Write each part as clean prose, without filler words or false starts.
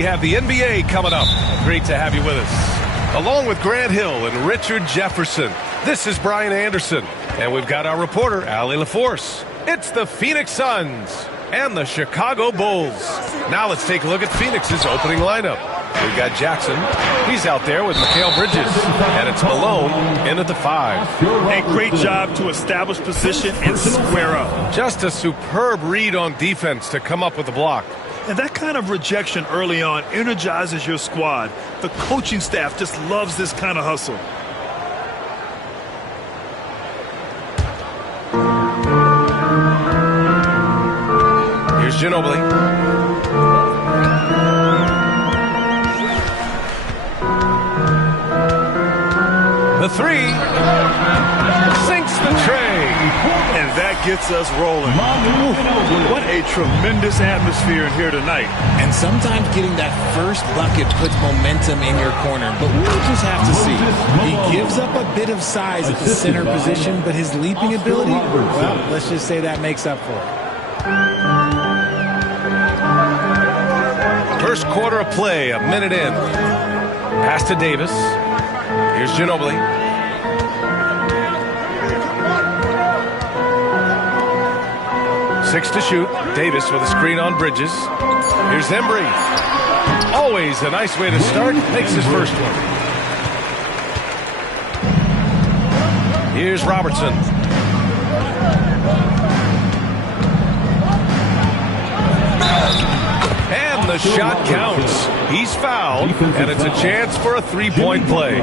We have the NBA coming up. Great to have you with us. Along with Grant Hill and Richard Jefferson, this is Brian Anderson. And we've got our reporter, Allie LaForce. It's the Phoenix Suns and the Chicago Bulls. Now let's take a look at Phoenix's opening lineup. We've got Jackson. He's out there with Mikal Bridges. And it's Malone in at the 5. A great job to establish position and square up. Just a superb read on defense to come up with the block. And that kind of rejection early on energizes your squad. The coaching staff just loves this kind of hustle. Here's Ginobili. The 3 sinks the tray. And that gets us rolling. What a tremendous atmosphere in here tonight. And sometimes getting that first bucket puts momentum in your corner. But we'll just have to see. He gives up a bit of size at the center position, but his leaping ability, well, let's just say that makes up for it. First quarter of play, a minute in. Pass to Davis. Here's Ginobili. Six to shoot. Davis with a screen on Bridges. Here's Embry. Always a nice way to start. Makes his first one. Here's Robertson. And the shot counts. He's fouled, and it's a chance for a three-point play.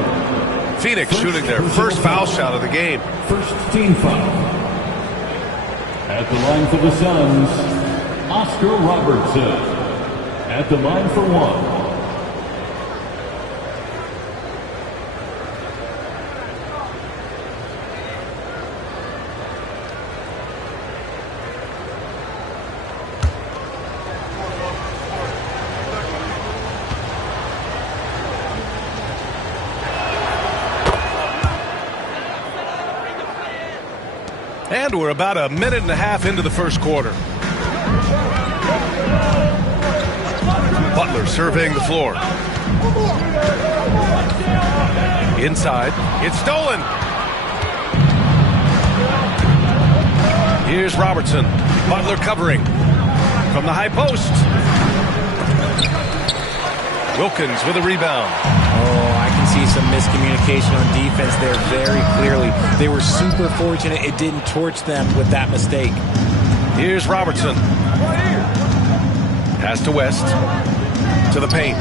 Phoenix shooting their first foul shot of the game. First team foul. At the line for the Suns, Oscar Robertson. At the line for 1. And we're about a minute and a half into the first quarter. Butler surveying the floor. Inside. It's stolen. Here's Robertson. Butler covering. From the high post. Wilkins with a rebound. Oh, I can see some miscommunication on defense there very clearly. They were super fortunate it didn't torch them with that mistake. Here's Robertson. Pass to West. To the paint.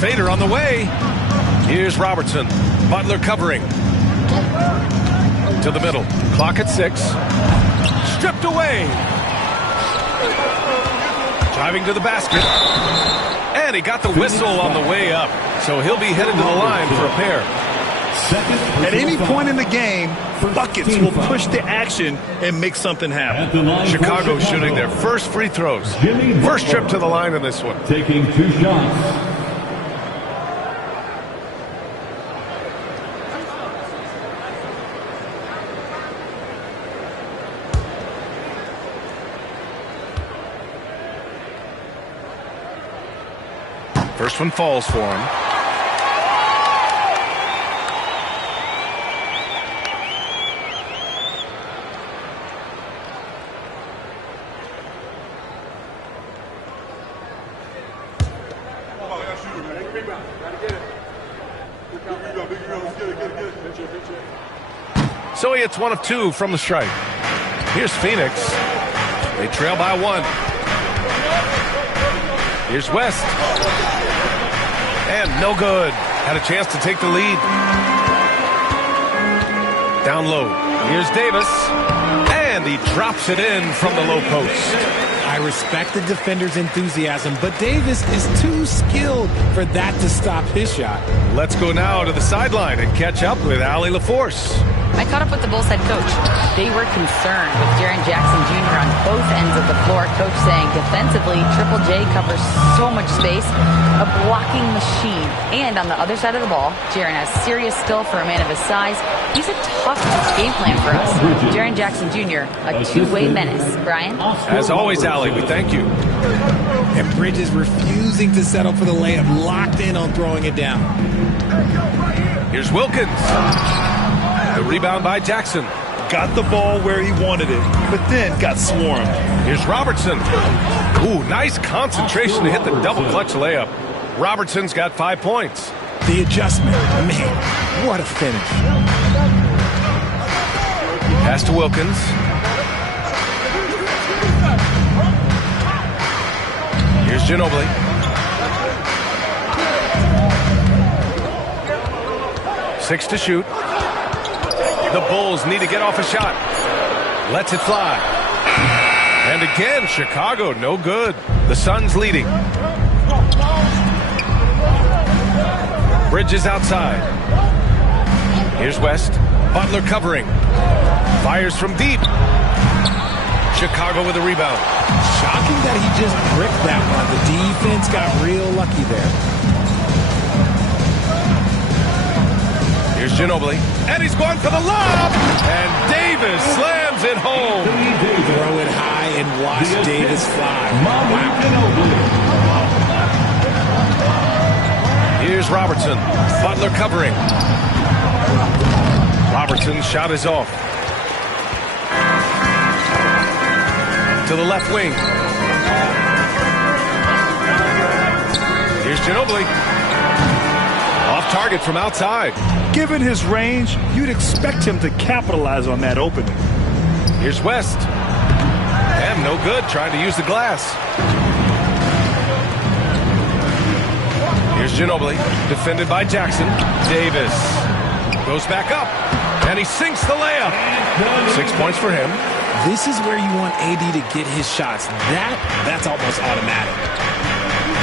Fader on the way. Here's Robertson. Butler covering. To the middle. Clock at 6. Stripped away. Driving to the basket. And he got the whistle on the way up. So he'll be headed to the line for a pair. At any point in the game, buckets will push the action and make something happen. Chicago shooting their first free throws. First trip to the line in this one. Taking 2 shots. First one falls for him. So he hits 1 of 2 from the stripe. Here's Phoenix. They trail by 1. Here's West. And no good. Had a chance to take the lead. Down low. Here's Davis. And he drops it in from the low post. I respect the defender's enthusiasm, but Davis is too skilled for that to stop his shot. Let's go now to the sideline and catch up with Allie LaForce. I caught up with the Bulls head coach. They were concerned with Jaren Jackson Jr. on both ends of the floor. Coach saying defensively, Triple J covers so much space, a blocking machine. And on the other side of the ball, Jaren has serious skill for a man of his size. He's a tough game plan for us. Jaren Jackson Jr., a two-way menace. Brian? As always, Allie, we thank you. And Bridges refusing to settle for the layup, locked in on throwing it down. Here's Wilkins. The rebound by Jackson. Got the ball where he wanted it, but then got swarmed. Here's Robertson. Ooh, nice concentration to hit the double clutch layup. Robertson's got 5 points. The adjustment, man, what a finish. Pass to Wilkins. Here's Ginobili. Six to shoot. The Bulls need to get off a shot. Lets it fly. And again, Chicago, no good. The Suns leading. Bridges outside. Here's West. Butler covering. Fires from deep. Chicago with a rebound. Shocking that he just bricked that one. The defense got real lucky there. Here's Ginobili. And he's going for the lob. And Davis slams it home. Throw it high and watch Davis fly. Wow. Here's Robertson. Butler covering. Robertson's shot is off. To the left wing. Here's Ginobili. Off target from outside. Given his range, you'd expect him to capitalize on that opening. Here's West. And no good, trying to use the glass. Here's Ginobili, defended by Jackson. Davis goes back up, and he sinks the layup. 6 points for him. This is where you want AD to get his shots. That's almost automatic.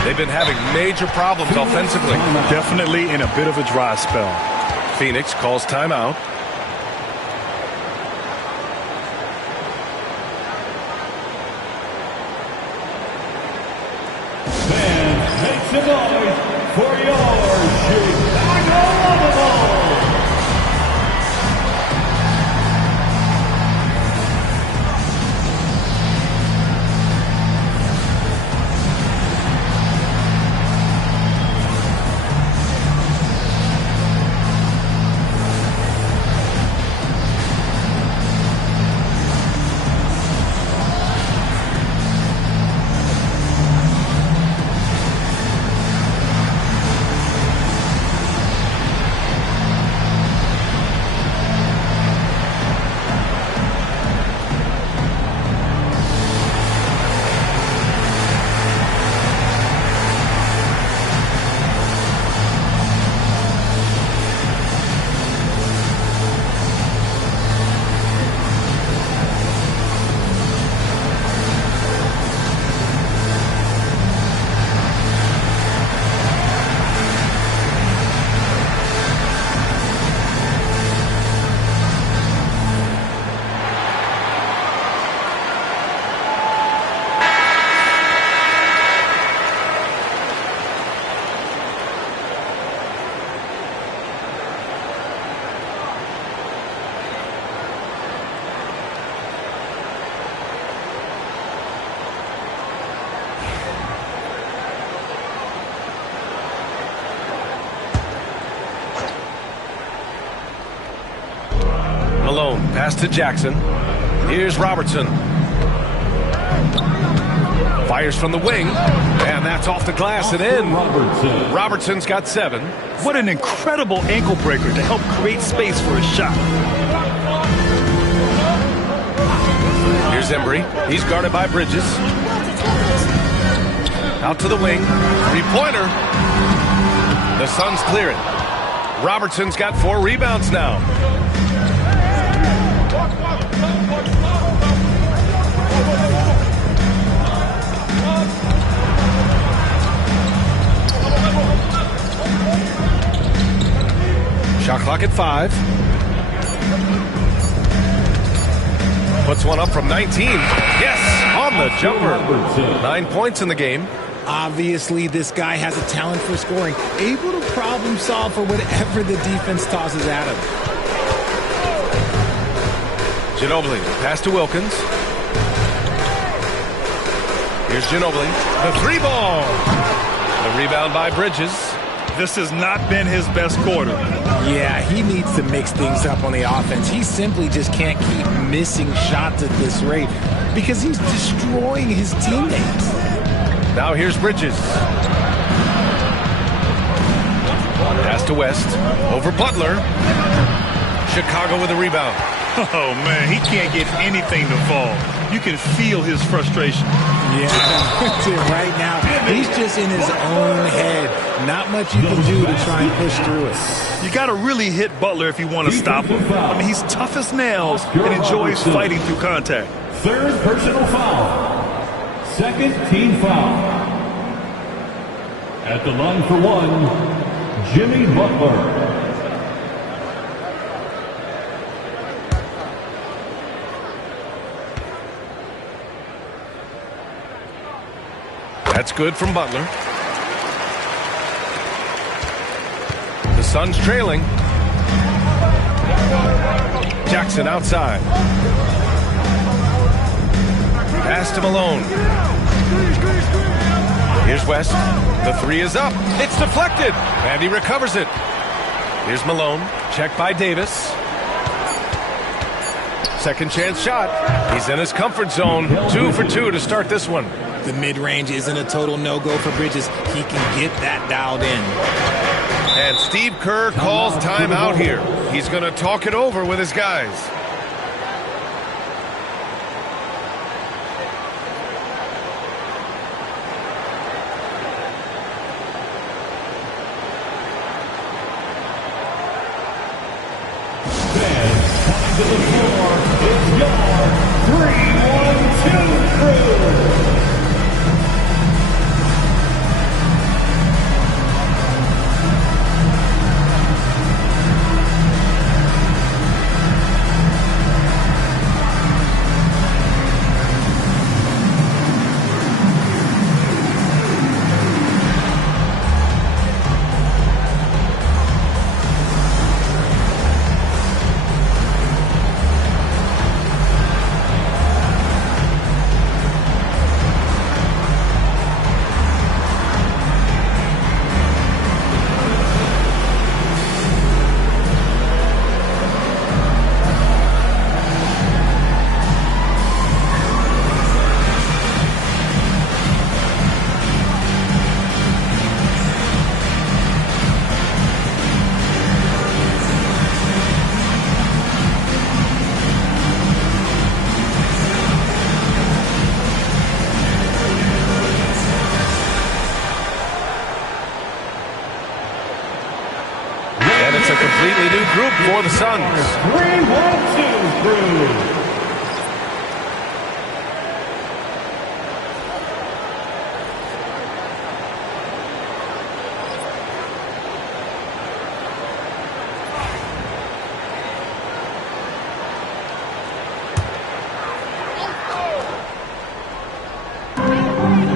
They've been having major problems offensively. Definitely in a bit of a dry spell. Phoenix calls timeout. And make some noise for your Chicago Bulls. Malone, pass to Jackson. Here's Robertson. Fires from the wing, and that's off the glass and in. Robertson's got 7. What an incredible ankle breaker to help create space for a shot. Here's Embry. He's guarded by Bridges. Out to the wing. Three-pointer. The Suns clear it. Robertson's got 4 rebounds now. Shot clock at 5. Puts one up from 19. Yes, on the jumper. 9 points in the game. Obviously, this guy has a talent for scoring, able to problem solve for whatever the defense tosses at him. Ginobili, pass to Wilkins. Here's Ginobili. The three ball. The rebound by Bridges. This has not been his best quarter. Yeah, he needs to mix things up on the offense. He simply just can't keep missing shots at this rate because he's destroying his teammates. Now here's Bridges. Pass to West. Over Butler. Chicago with a rebound. Oh, man, he can't get anything to fall. You can feel his frustration. Yeah, right now, he's just in his own head. Not much you can do to try and push through it. You got to really hit Butler if you want to stop him. I mean, he's tough as nails and enjoys fighting through contact. Third personal foul. Second team foul. At the line for one, Jimmy Butler. That's good from Butler. The Suns trailing. Jackson outside. Pass to Malone. Here's West. The three is up. It's deflected. And he recovers it. Here's Malone. Checked by Davis. Second chance shot. He's in his comfort zone. 2 for 2 to start this one. The mid-range isn't a total no-go for Bridges. He can get that dialed in. And Steve Kerr calls timeout here. He's going to talk it over with his guys. To the floor, it's your 3-1-2 crew. It's a completely new group for the Suns. 3-1-2 crew.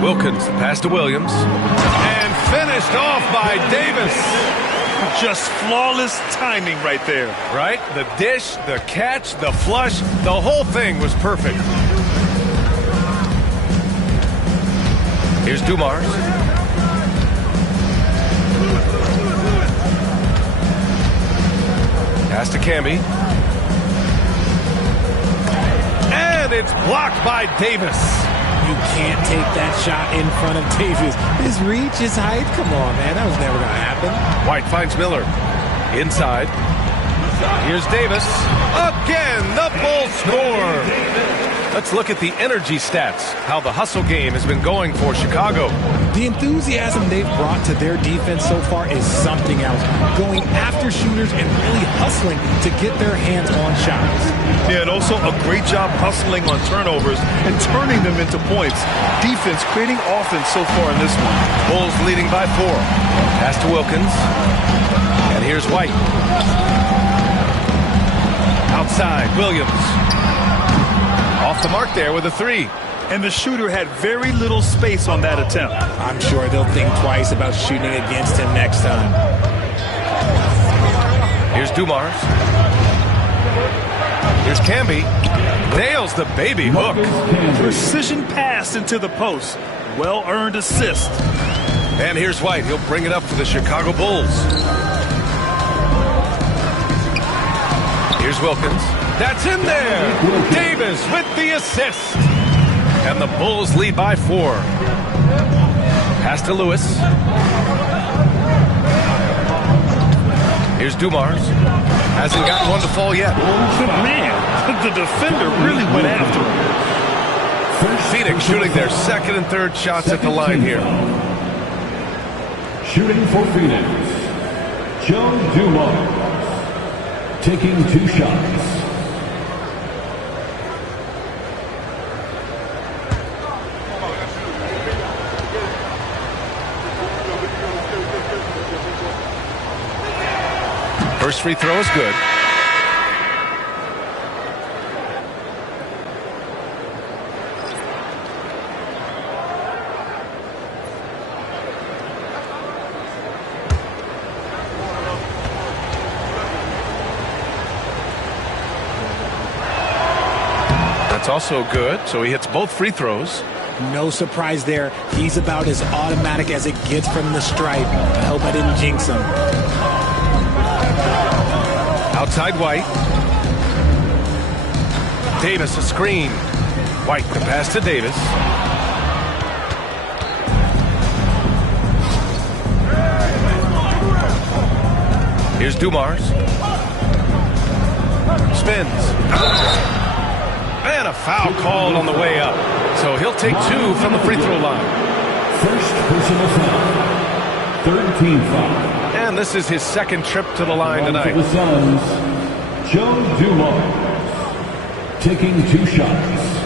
Wilkins, pass to Williams. And finished off by Davis. Just flawless timing right there. Right? The dish, the catch, the flush, the whole thing was perfect. Here's Dumars. Pass to Camby. And it's blocked by Davis. You can't take that shot in front of Davis. His reach, his height, come on, man. That was never going to happen. White finds Miller. Inside. Here's Davis. Again, the Bulls score. Let's look at the energy stats, how the hustle game has been going for Chicago. The enthusiasm they've brought to their defense so far is something else. Going after shooters and really hustling to get their hands on shots. Yeah, and also a great job hustling on turnovers and turning them into points. Defense creating offense so far in this one. Bulls leading by 4. Pass to Wilkins. And here's White. Outside, Williams. Off the mark there with a 3. And the shooter had very little space on that attempt. I'm sure they'll think twice about shooting against him next time. Here's Dumars. Here's Camby. Nails the baby hook. Precision pass into the post. Well-earned assist. And here's White. He'll bring it up for the Chicago Bulls. Here's Wilkins. That's in there. Davis with the assist. And the Bulls lead by 4. Pass to Lewis. Here's Dumars. Hasn't gotten one to fall yet. Man, the defender really went after him. Phoenix shooting their second and third shots at the line here. Shooting for Phoenix, Joe Dumars. Taking 2 shots. First free throw is good. That's also good, so he hits both free throws. No surprise there. He's about as automatic as it gets from the stripe. I hope I didn't jinx him. Outside White. Davis a screen. White the pass to Davis. Here's Dumars. Spins. And a foul called on the way up. So he'll take 2 from the free throw line. First personal foul. Third team foul. And this is his second trip to the line tonight. For the Suns, Joe Dumars. Taking 2 shots.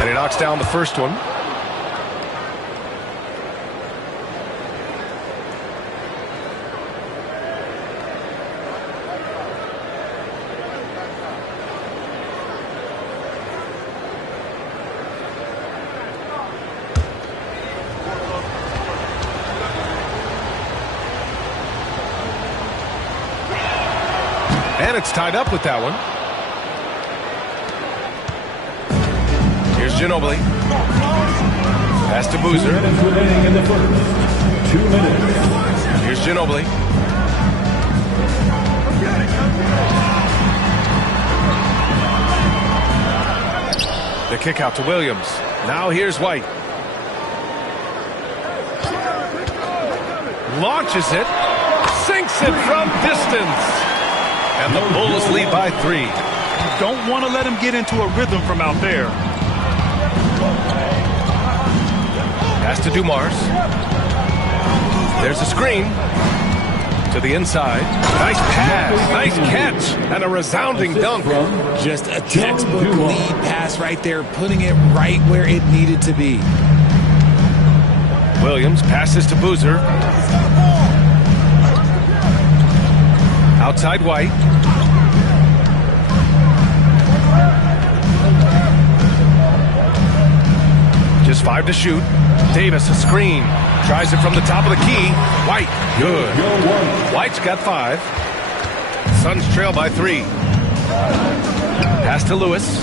And he knocks down the first one. And it's tied up with that one. Here's Ginobili. Pass to Boozer. 2 minutes remaining in the first. 2 minutes. Here's Ginobili. The kick out to Williams. Now here's White. Launches it. Sinks it from distance. And the Bulls lead by 3. Don't want to let him get into a rhythm from out there. Pass to Dumars. There's a screen to the inside. Nice pass, nice catch, and a resounding dunk. Just a textbook lead pass right there, putting it right where it needed to be. Williams passes to Boozer. Outside White. Just 5 to shoot. Davis a screen. Tries it from the top of the key. White, good. White's got 5. Suns trail by 3. Pass to Lewis.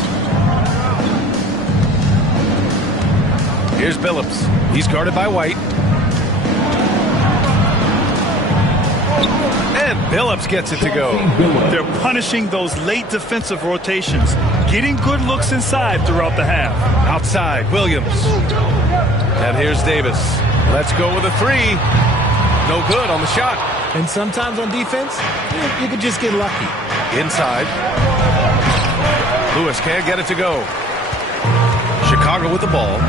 Here's Billups. He's guarded by White. And Billups gets it to go. They're punishing those late defensive rotations, getting good looks inside throughout the half. Outside, Williams. And here's Davis. Let's go with a 3. No good on the shot. And sometimes on defense, you could just get lucky. Inside. Lewis can't get it to go. Chicago with the ball.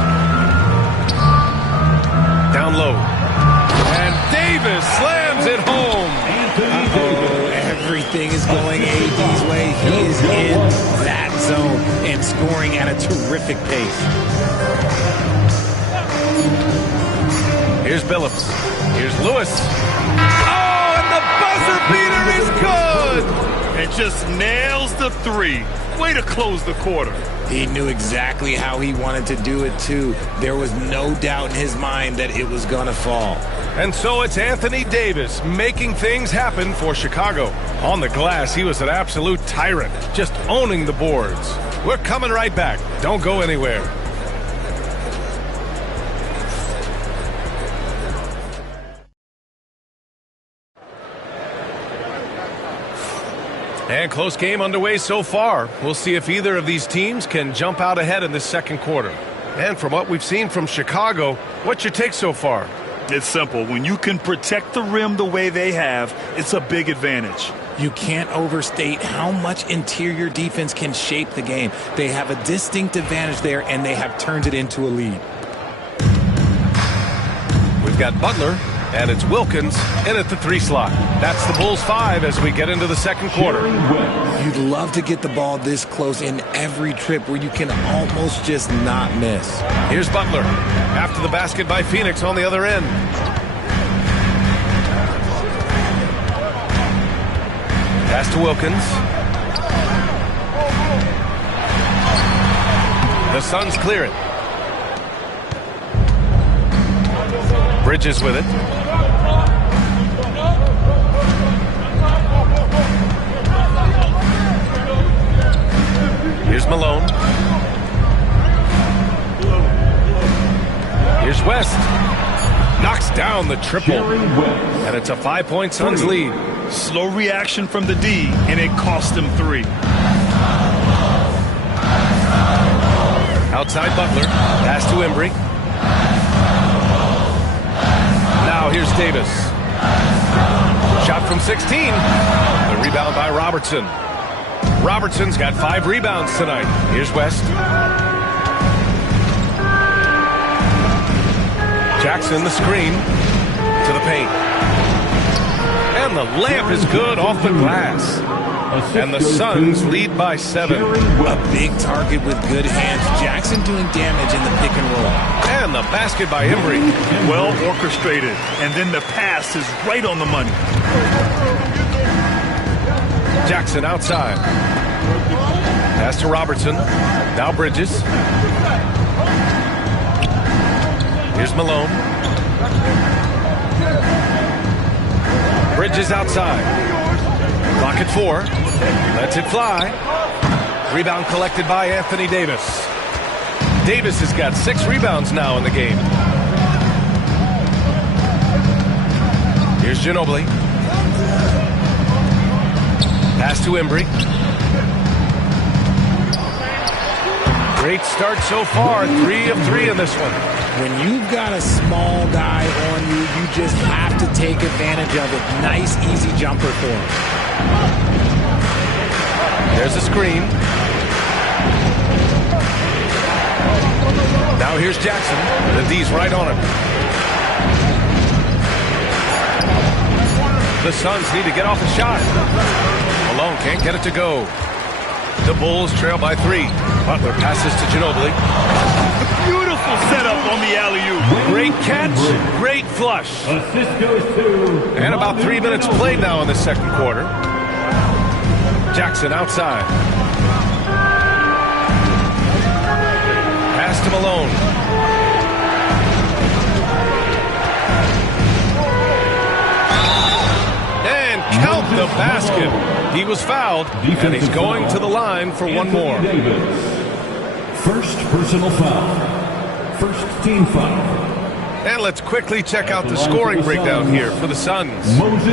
Down low. And Davis slams it home. Everything is going AD's way. He is in that zone and scoring at a terrific pace. Here's Billups. Here's Lewis. Oh, and the buzzer beater is good. And and just nails the three. Way to close the quarter. He knew exactly how he wanted to do it, too. There was no doubt in his mind that it was going to fall. And so it's Anthony Davis making things happen for Chicago. On the glass, he was an absolute tyrant, just owning the boards. We're coming right back. Don't go anywhere. And close game underway so far. We'll see if either of these teams can jump out ahead in this second quarter. And from what we've seen from Chicago, what's your take so far? It's simple. When you can protect the rim the way they have, it's a big advantage. You can't overstate how much interior defense can shape the game. They have a distinct advantage there, and they have turned it into a lead. We've got Butler, and it's Wilkins in at the 3 slot. That's the Bulls 5 as we get into the second quarter. You'd love to get the ball this close in every trip where you can almost just not miss. Here's Butler after the basket by Phoenix on the other end. Pass to Wilkins. The Suns clear it. Bridges with it. Here's Malone. Here's West. Knocks down the triple. And it's a 5-point Suns lead. Slow reaction from the D, and it cost them 3. Outside Butler. Pass to Embry. Now here's Davis. Shot from 16. The rebound by Robertson. Robertson's got 5 rebounds tonight. Here's West. Jackson the screen to the paint. And the layup is good off the glass. And the Suns lead by 7. A big target with good hands. Jackson doing damage in the pick and roll. And the basket by Embry. Well orchestrated. And then the pass is right on the money. Jackson outside. Pass to Robertson. Now Bridges. Here's Malone. Bridges outside. Clock at 4. Lets it fly. Rebound collected by Anthony Davis. Davis has got 6 rebounds now in the game. Here's Ginobili. Pass to Embry. Great start so far. 3 of 3 in this one. When you've got a small guy on you, you just have to take advantage of it. Nice, easy jumper for him. There's a screen. Now here's Jackson. The D's right on him. The Suns need to get off a shot. Malone can't get it to go. The Bulls trail by 3. Butler passes to Ginobili. Beautiful setup on the alley-oop. Great catch, great flush. Assist goes to... And about 3 minutes played now in the second quarter. Jackson outside. Pass to Malone. And count the basket. He was fouled, and he's going to the line for one more. First personal foul. First team foul. And let's quickly check out the scoring breakdown here for the Suns.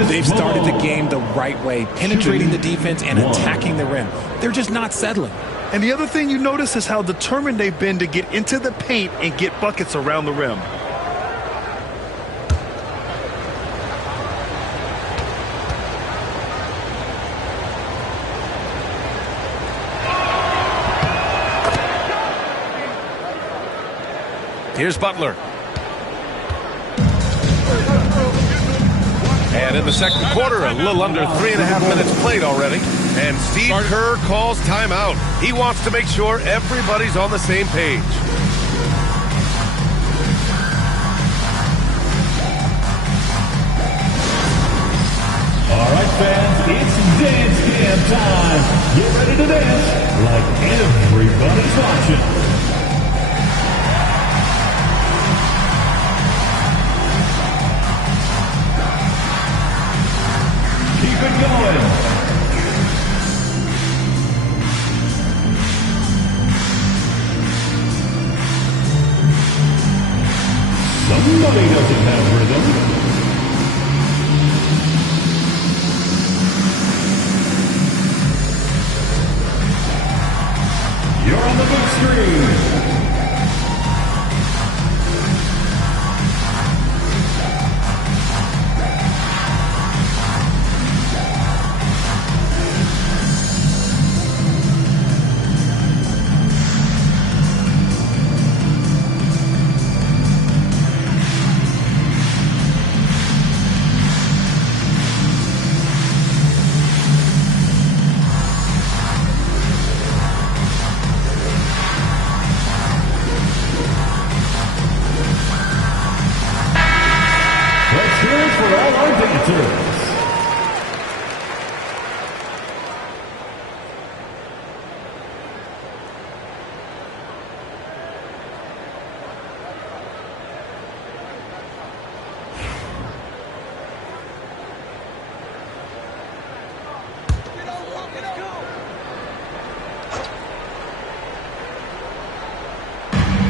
They've started the game the right way, penetrating the defense and attacking the rim. They're just not settling. And the other thing you notice is how determined they've been to get into the paint and get buckets around the rim. Here's Butler. And in the second quarter, a little under 3.5 minutes played already. And Steve Kerr calls timeout. He wants to make sure everybody's on the same page. All right, fans, it's dance camp time. Get ready to dance like everybody's watching. Keep it going. Somebody doesn't have rhythm. You're on the big screen. For all our dancers.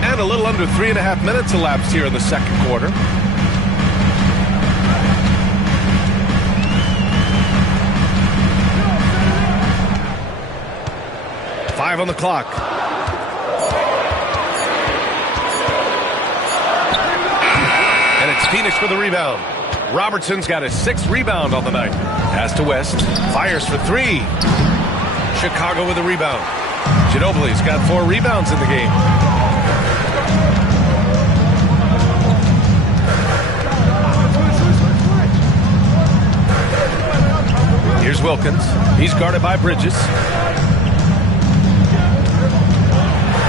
And a little under 3.5 minutes elapsed here in the second quarter. Five on the clock. And it's Phoenix for the rebound. Robertson's got his 6th rebound on the night. Pass to West. Fires for 3. Chicago with a rebound. Ginobili's got 4 rebounds in the game. Here's Wilkins. He's guarded by Bridges.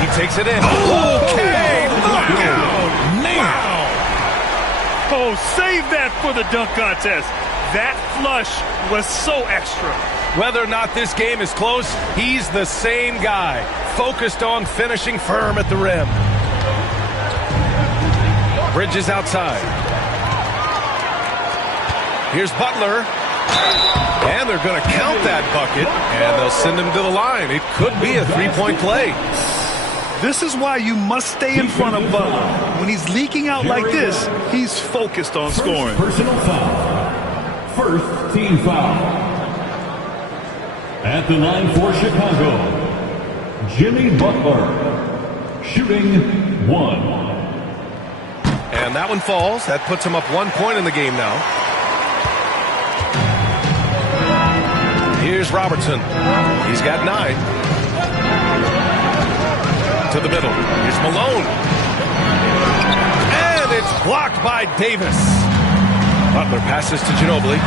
He takes it in. Okay, lockout. Wow. Oh, save that for the dunk contest. That flush was so extra. Whether or not this game is close, he's the same guy, focused on finishing firm at the rim. Bridges outside. Here's Butler. And they're going to count that bucket, and they'll send him to the line. It could be a 3-point play. This is why you must stay in front of Butler. When he's leaking out like this, he's focused on scoring. Personal foul. First team foul. At the line for Chicago, Jimmy Butler, shooting 1. And that one falls. That puts him up 1 point in the game now. Here's Robertson. He's got 9. To the middle. Here's Malone. And it's blocked by Davis. Butler passes to Ginobili.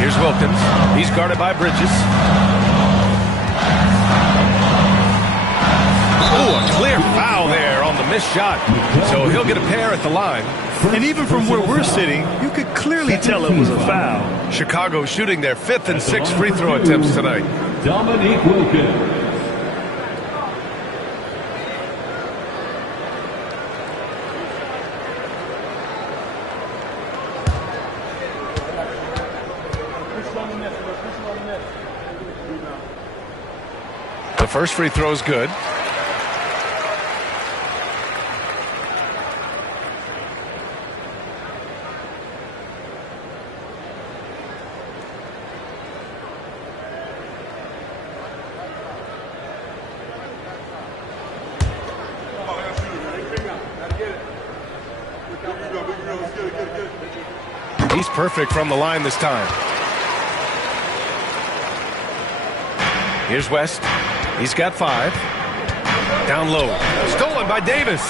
Here's Wilkins. He's guarded by Bridges. Oh, a clear foul there on the missed shot. So he'll get a pair at the line. And even from where we're sitting, you could clearly tell it was a foul. Chicago shooting their 5th and 6th free throw attempts tonight. Dominique Wilkins. The first free throw is good. He's perfect from the line this time. Here's West. He's got 5. Down low. Stolen by Davis.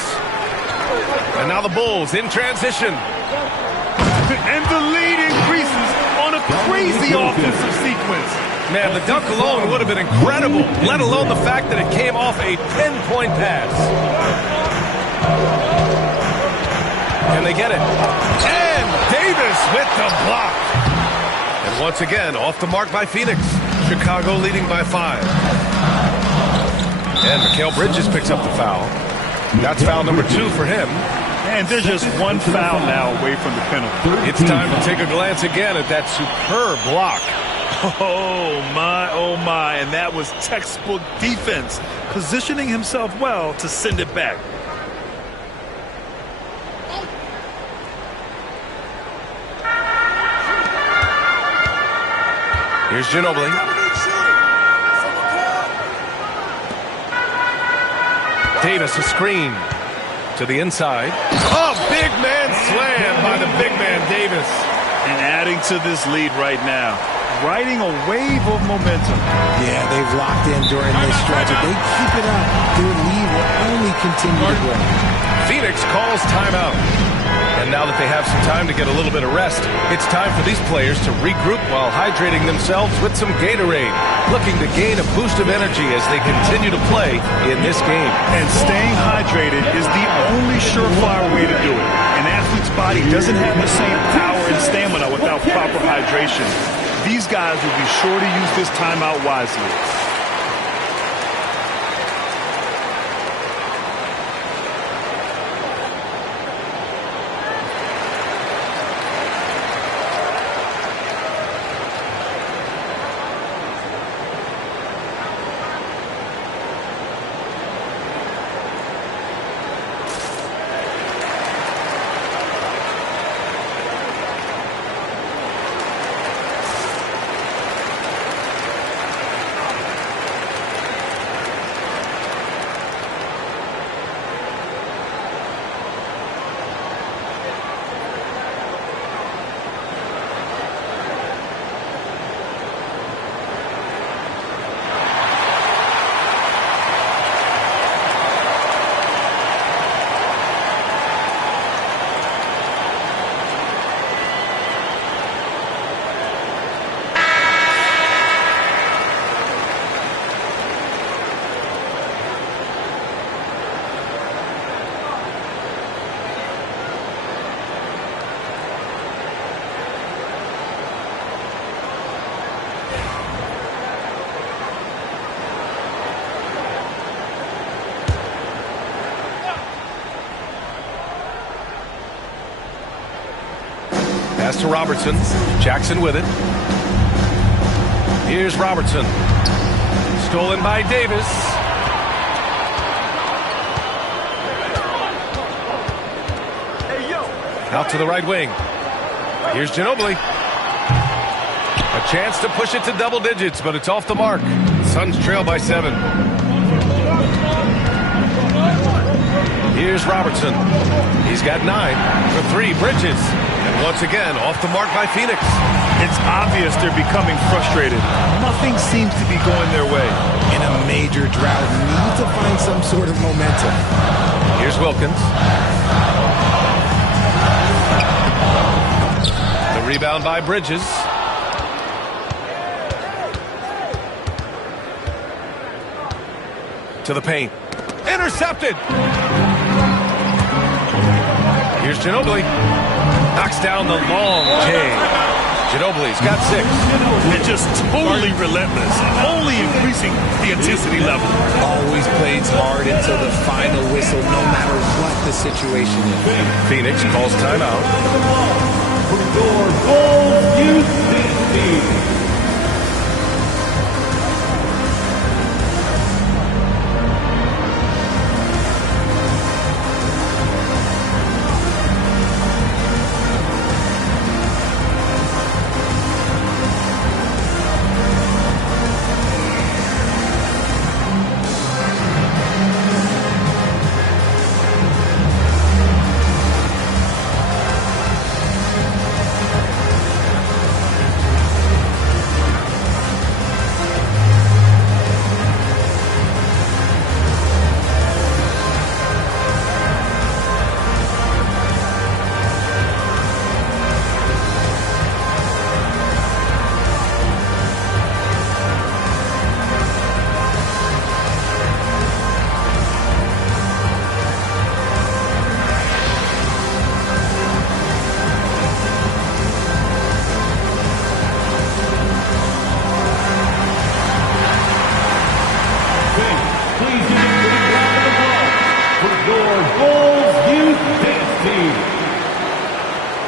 And now the Bulls in transition. And the lead increases on a crazy offensive sequence. Man, the dunk alone would have been incredible, let alone the fact that it came off a 10-point pass. And they get it. And Davis with the block. And once again, off the mark by Phoenix. Chicago leading by 5. And Mikal Bridges picks up the foul. That's foul number 2 for him. And there's just one foul now away from the penalty. It's time to take a glance again at that superb block. Oh, my. And that was textbook defense, positioning himself well to send it back. Here's Ginobili. Davis, a screen to the inside. Oh, big man slam by the big man Davis. And adding to this lead right now, riding a wave of momentum. Yeah, they've locked in during this stretch. If they keep it up, their lead will only continue to grow. Phoenix calls timeout. And now that they have some time to get a little bit of rest, it's time for these players to regroup while hydrating themselves with some Gatorade, looking to gain a boost of energy as they continue to play in this game. And staying hydrated is the only surefire way to do it. An athlete's body doesn't have the same power and stamina without proper hydration. These guys will be sure to use this timeout wisely. Pass to Robertson. Jackson with it. Here's Robertson. Stolen by Davis. Out to the right wing. Here's Ginobili. A chance to push it to double digits, but it's off the mark. Suns trail by 7. Here's Robertson. He's got 9 for 3. Bridges. And once again, off the mark by Phoenix. It's obvious they're becoming frustrated. Nothing seems to be going their way. In a major drought, need to find some sort of momentum. Here's Wilkins. The rebound by Bridges. To the paint. Intercepted. Here's Ginobili. Knocks down the long J. Ginobili's got 6. And just totally relentless, only increasing the intensity level. Always plays hard until the final whistle, no matter what the situation is. Phoenix calls timeout.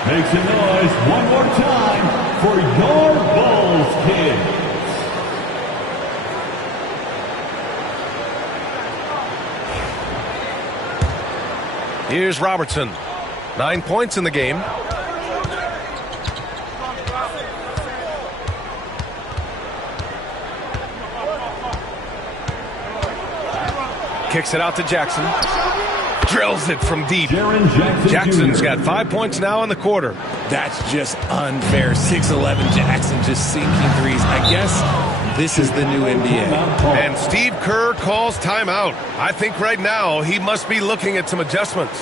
Make some noise one more time for your Bulls kids. Here's Robertson. 9 points in the game. Kicks it out to Jackson. Drills it from deep. Jackson's got 5 points now in the quarter. That's just unfair. 6'11" Jackson just sinking threes. I guess this is the new NBA. And Steve Kerr calls timeout. I think right now he must be looking at some adjustments.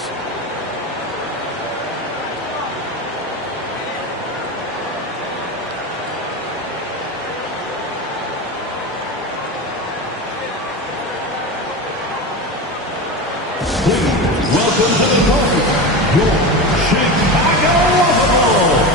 Welcome to the court, your Chicago Bulls.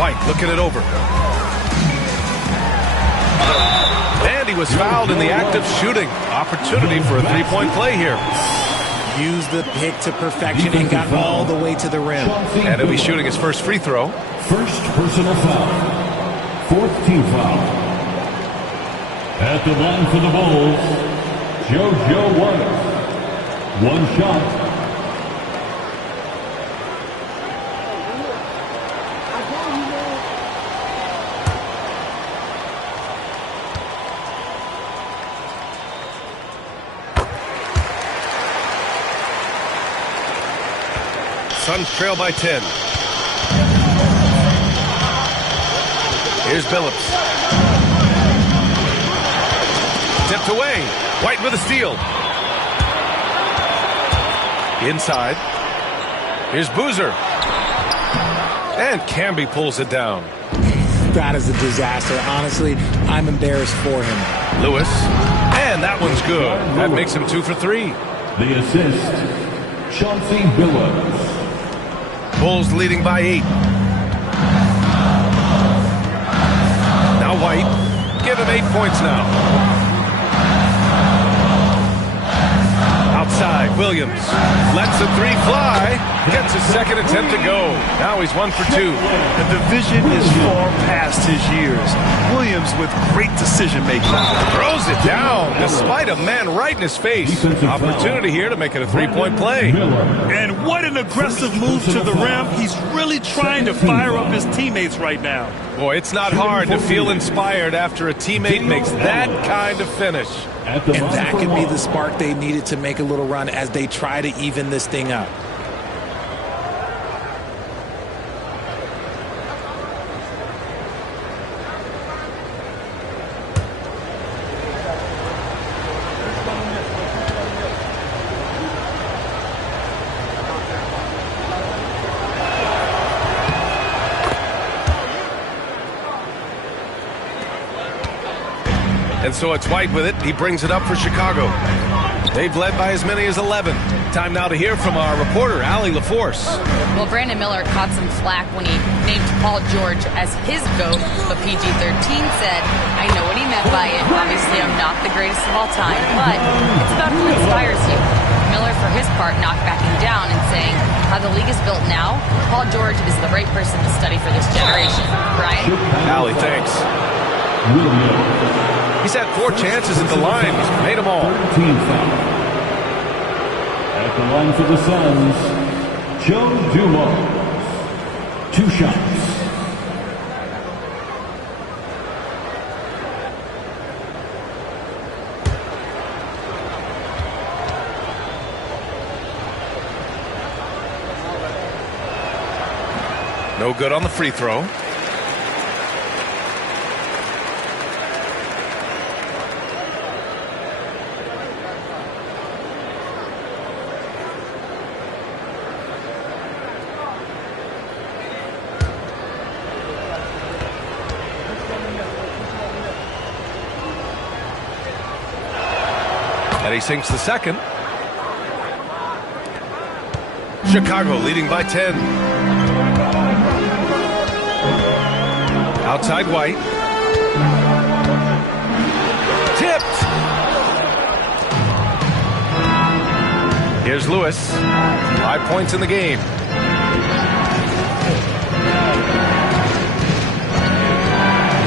White looking it over. And he was fouled in the act of shooting. Opportunity for a three-point play here. Used the pick to perfection and got all the way to the rim. And he'll be shooting his first free throw. First personal foul. Fourth team foul. At the line for the Bulls, JoJo White. One shot. Suns trail by 10. Here's Billups. Tipped away. White with a steal. Inside. Here's Boozer. And Camby pulls it down. That is a disaster. Honestly, I'm embarrassed for him. Lewis. And that one's good. That makes him 2 for 3. The assist, Chauncey Billups. Bulls leading by 8. Now White. Give him 8 points now. Outside, Williams. Lets the three fly. Gets his second attempt to go. Now he's 1 for 2. The division is far past his years. Williams with great decision-making. Throws it down despite a man right in his face. Opportunity here to make it a three-point play. And what an aggressive move to the rim. He's really trying to fire up his teammates right now. Boy, it's not hard to feel inspired after a teammate makes that kind of finish. And that could be the spark they needed to make a little run as they try to even this thing up. And so it's White with it. He brings it up for Chicago. They've led by as many as 11. Time now to hear from our reporter, Allie LaForce. Well, Brandon Miller caught some flack when he named Paul George as his GOAT, but PG-13 said, I know what he meant by it. Obviously, I'm not the greatest of all time, but it's about who inspires you. Miller, for his part, not backing down and saying, how the league is built now, Paul George is the right person to study for this generation. Brian? Allie, thanks. He's had 4 chances at the line. He's made them all. At the line for the Suns, Joe Dumars. 2 shots. No good on the free throw. And he sinks the second. Chicago leading by 10. Outside White. Tipped. Here's Lewis. 5 points in the game.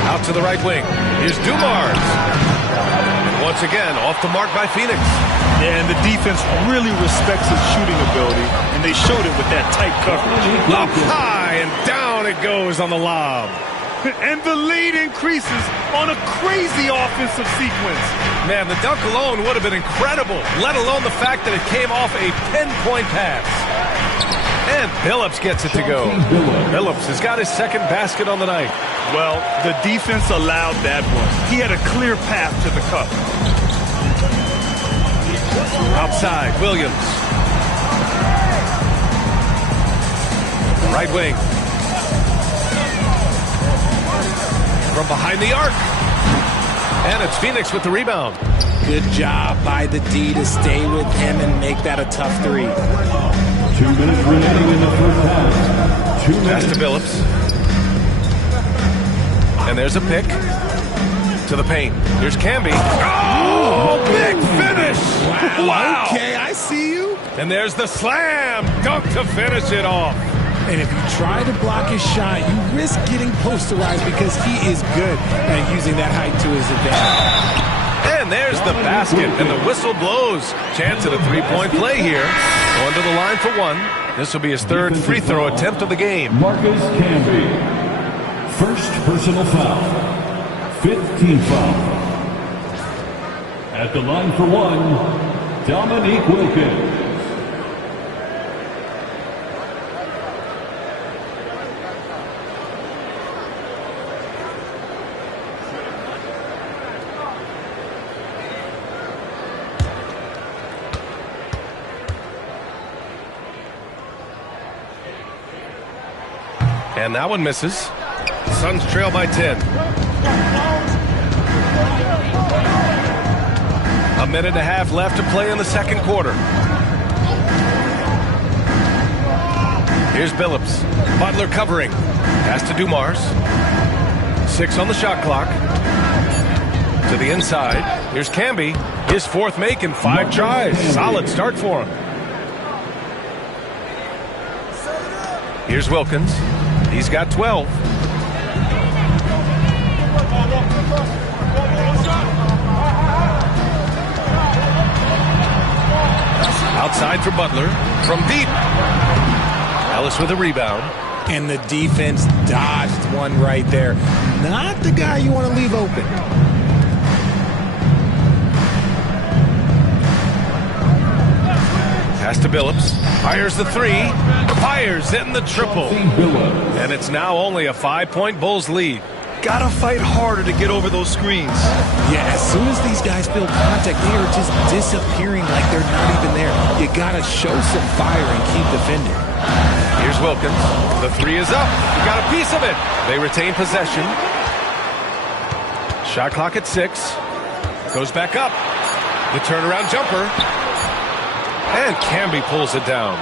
Out to the right wing. Here's Dumars. And once again, off the mark by Phoenix. Yeah, and the defense really respects his shooting ability, and they showed it with that tight coverage. Up high and down it goes on the lob. And the lead increases on a crazy offensive sequence. Man, the dunk alone would have been incredible, let alone the fact that it came off a pinpoint pass. And Billups gets it to go. Billups has got his second basket on the night. Well, the defense allowed that one. He had a clear path to the cup. Outside, Williams. Right wing. From behind the arc. And it's Phoenix with the rebound. Good job by the D to stay with him and make that a tough 3. 2 minutes remaining in the first half. 2 minutes. Pass to Billups. And there's a pick. To the paint. Here's Camby. Oh, big finish. Wow. Okay, I see you. And there's the slam dunk to finish it off. And if you try to block his shot, you risk getting posterized because he is good at using that height to his advantage. And there's the basket, and the whistle blows. Chance at a 3-point play here. Going to the line for 1. This will be his 3rd free throw attempt of the game. Marcus Camby. First personal foul. 15th foul. At the line for 1, Dominique Wilkins. And that one misses. Suns trail by 10. A minute and a half left to play in the second quarter. Here's Billups. Butler covering. Pass to Dumars. 6 on the shot clock. To the inside. Here's Camby. His 4th make in 5 tries. Solid start for him. Here's Wilkins. He's got 12. Outside for Butler. From deep. Ellis with a rebound. And the defense dodged one right there. Not the guy you want to leave open. Pass to Billups. Fires the 3. Fires in the triple. And it's now only a 5-point Bulls lead. Gotta fight harder to get over those screens. Yeah, as soon as these guys feel contact, they are just disappearing like they're not even there. You gotta show some fire and keep defending. Here's Wilkins. The 3 is up. You got a piece of it. They retain possession. Shot clock at 6. Goes back up. The turnaround jumper. And Camby pulls it down.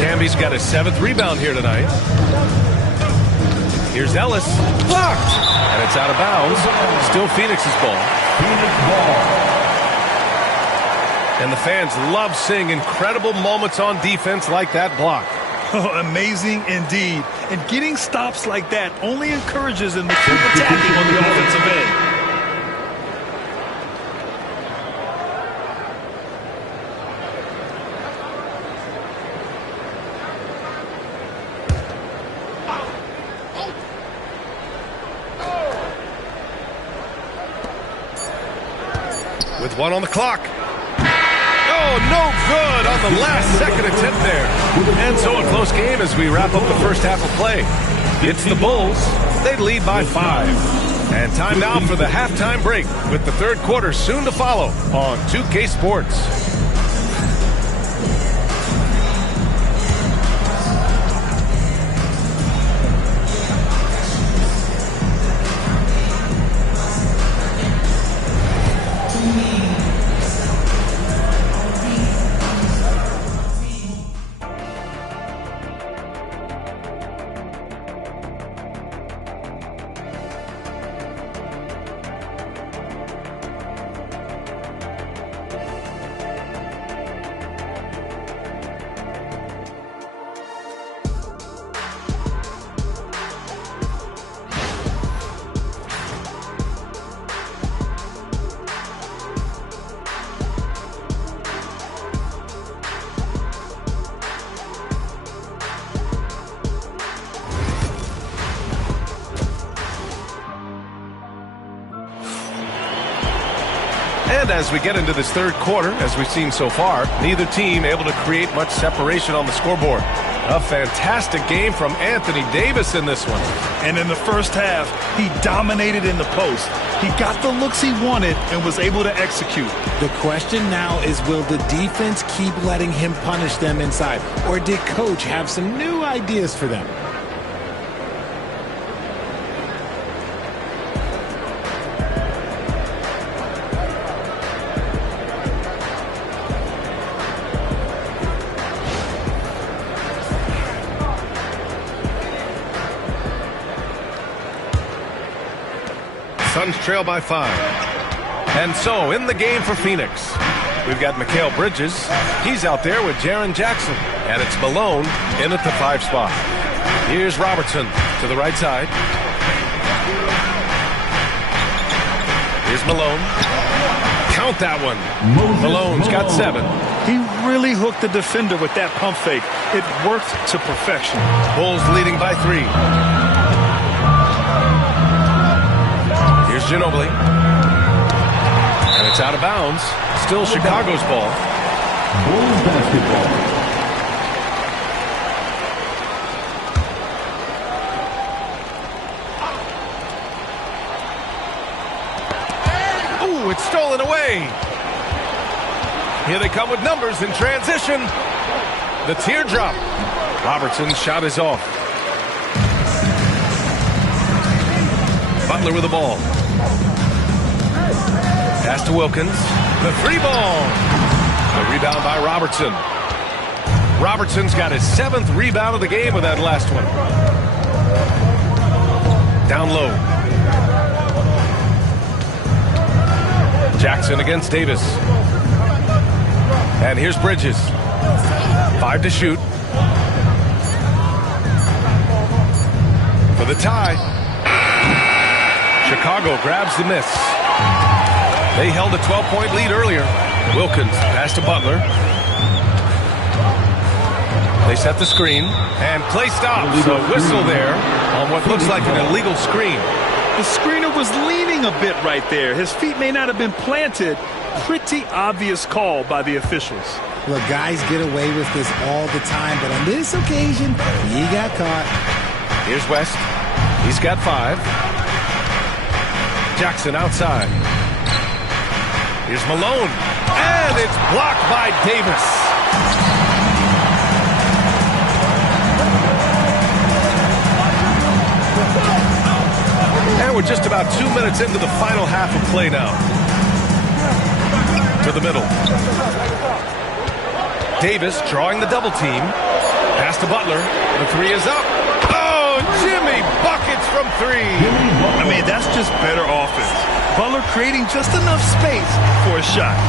Camby's got his 7th rebound here tonight. Here's Ellis. Blocked. And it's out of bounds. Still Phoenix's ball. Phoenix ball. And the fans love seeing incredible moments on defense like that block. Oh, amazing indeed. And getting stops like that only encourages them to keep attacking on the offensive end. With 1 on the clock. Oh, no good on the last second attempt there. And so a close game as we wrap up the first half of play. It's the Bulls. They lead by 5. And time now for the halftime break with the third quarter soon to follow on 2K Sports. And as we get into this third quarter, as we've seen so far, neither team able to create much separation on the scoreboard. A fantastic game from Anthony Davis in this one. And in the first half, he dominated in the post. He got the looks he wanted and was able to execute. The question now is, will the defense keep letting him punish them inside? Or did Coach have some new ideas for them? Suns trail by 5. And so in the game for Phoenix, we've got Mikal Bridges. He's out there with Jaren Jackson. And it's Malone in at the 5 spot. Here's Robertson to the right side. Here's Malone. Count that one. Malone's got 7. He really hooked the defender with that pump fake. It worked to perfection. Bulls leading by 3. Here's Ginobili. And it's out of bounds. Still Chicago's ball. Bulls basketball. Ooh, it's stolen away. Here they come with numbers in transition. The teardrop. Robertson's shot is off. Butler with the ball. Pass to Wilkins. The 3 ball. The rebound by Robertson. Robertson's got his 7th rebound of the game with that last one. Down low. Jackson against Davis. And here's Bridges. 5 to shoot. For the tie. Chicago grabs the miss. They held a 12-point lead earlier. Wilkins pass to Butler. They set the screen, and play stops. A whistle there on what looks like an illegal screen. The screener was leaning a bit right there. His feet may not have been planted. Pretty obvious call by the officials. Look, guys get away with this all the time, but on this occasion, he got caught. Here's West. He's got 5. Jackson outside. Here's Malone. And it's blocked by Davis. And we're just about 2 minutes into the final half of play now. to the middle. Davis drawing the double team. Pass to Butler. The three is up. Oh, Jimmy buckets from three. I mean, that's just better offense. Butler creating just enough space for a shot.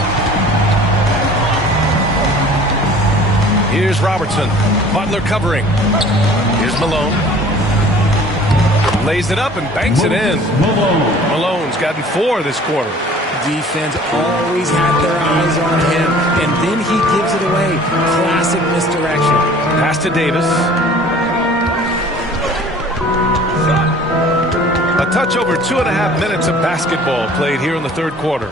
Here's Robertson. Butler covering. Here's Malone. Lays it up and banks it in. Malone's gotten 4 this quarter. Defense always had their eyes on him, and then he gives it away. Classic misdirection. Pass to Davis. A touch over 2.5 minutes of basketball played here in the third quarter.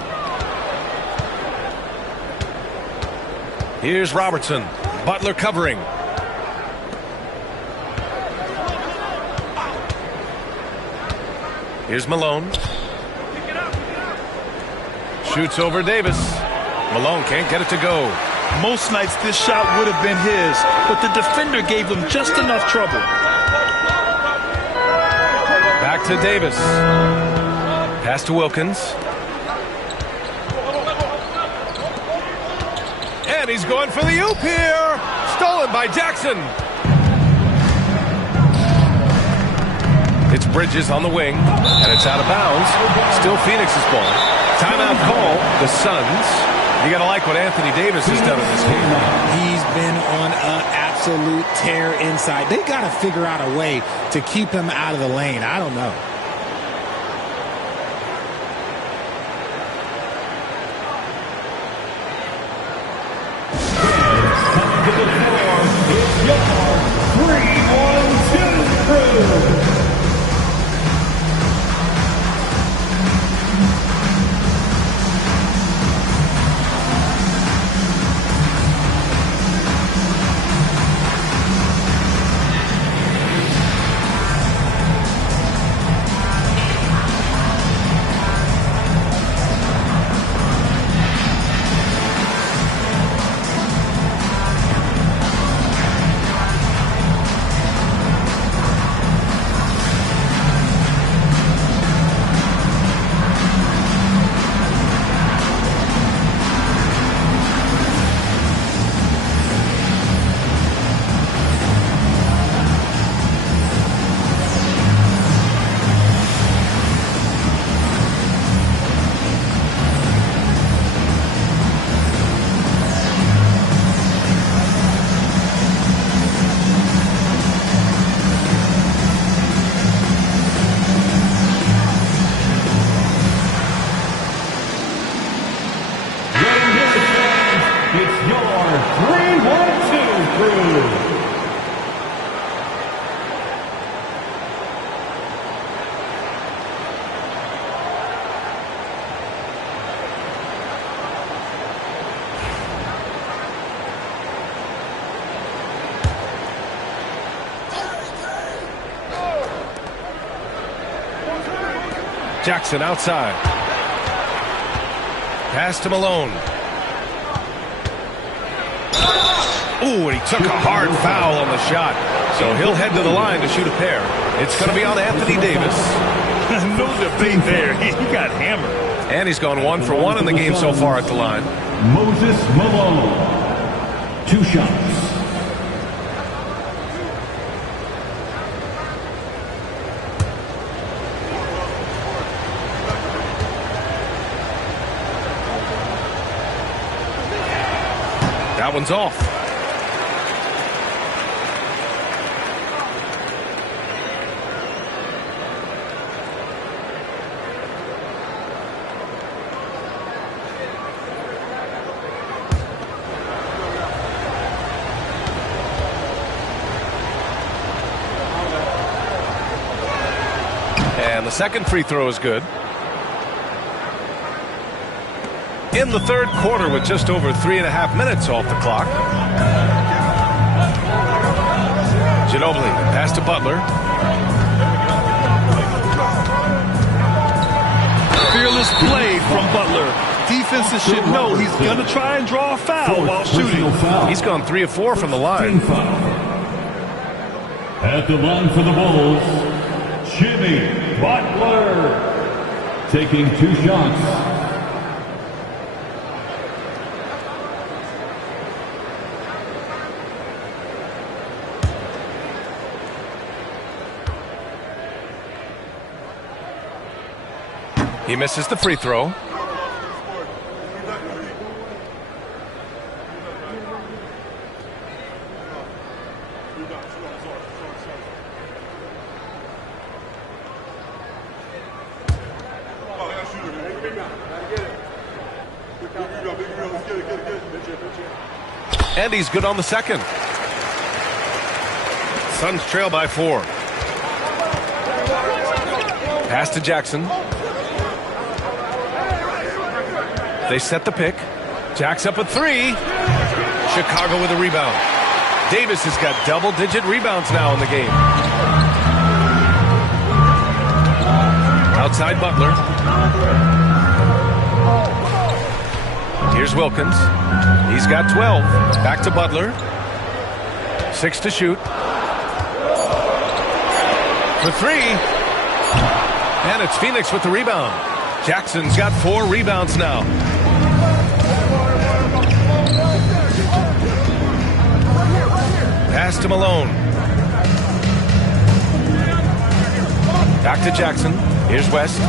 Here's Robertson. Butler covering. Here's Malone. Shoots over Davis. Malone can't get it to go. Most nights this shot would have been his, but the defender gave him just enough trouble. Back to Davis. Pass to Wilkins. And he's going for the oop here. Stolen by Jackson. It's Bridges on the wing, and it's out of bounds. Still Phoenix's ball. Timeout call, the Suns. You got to like what Anthony Davis has done in this game. He's been on an absolute tear inside. They got to figure out a way to keep him out of the lane. I don't know. Jackson outside. Pass to Malone. Ooh, and he took a hard foul on the shot. So he'll head to the line to shoot a pair. It's going to be on Anthony Davis. No debate there. He got hammered. And he's gone 1 for 1 in the game so far at the line. Moses Malone. 2 shots. That one's off. And the second free throw is good. In the third quarter with just over 3.5 minutes off the clock. Ginobili, pass to Butler. Fearless play from Butler. Defenses should know he's going to try and draw a foul while shooting. He's gone 3 of 4 from the line. At the line for the Bulls, Jimmy Butler taking 2 shots. He misses the free throw. And he's good on the second. Suns trail by 4. Pass to Jackson. They set the pick. Jack's up with 3. Chicago with a rebound. Davis has got double-digit rebounds now in the game. Outside Butler. Here's Wilkins. He's got 12. Back to Butler. 6 to shoot. For 3. And it's Phoenix with the rebound. Jackson's got 4 rebounds now. Pass to Malone. Back to Jackson. Here's West.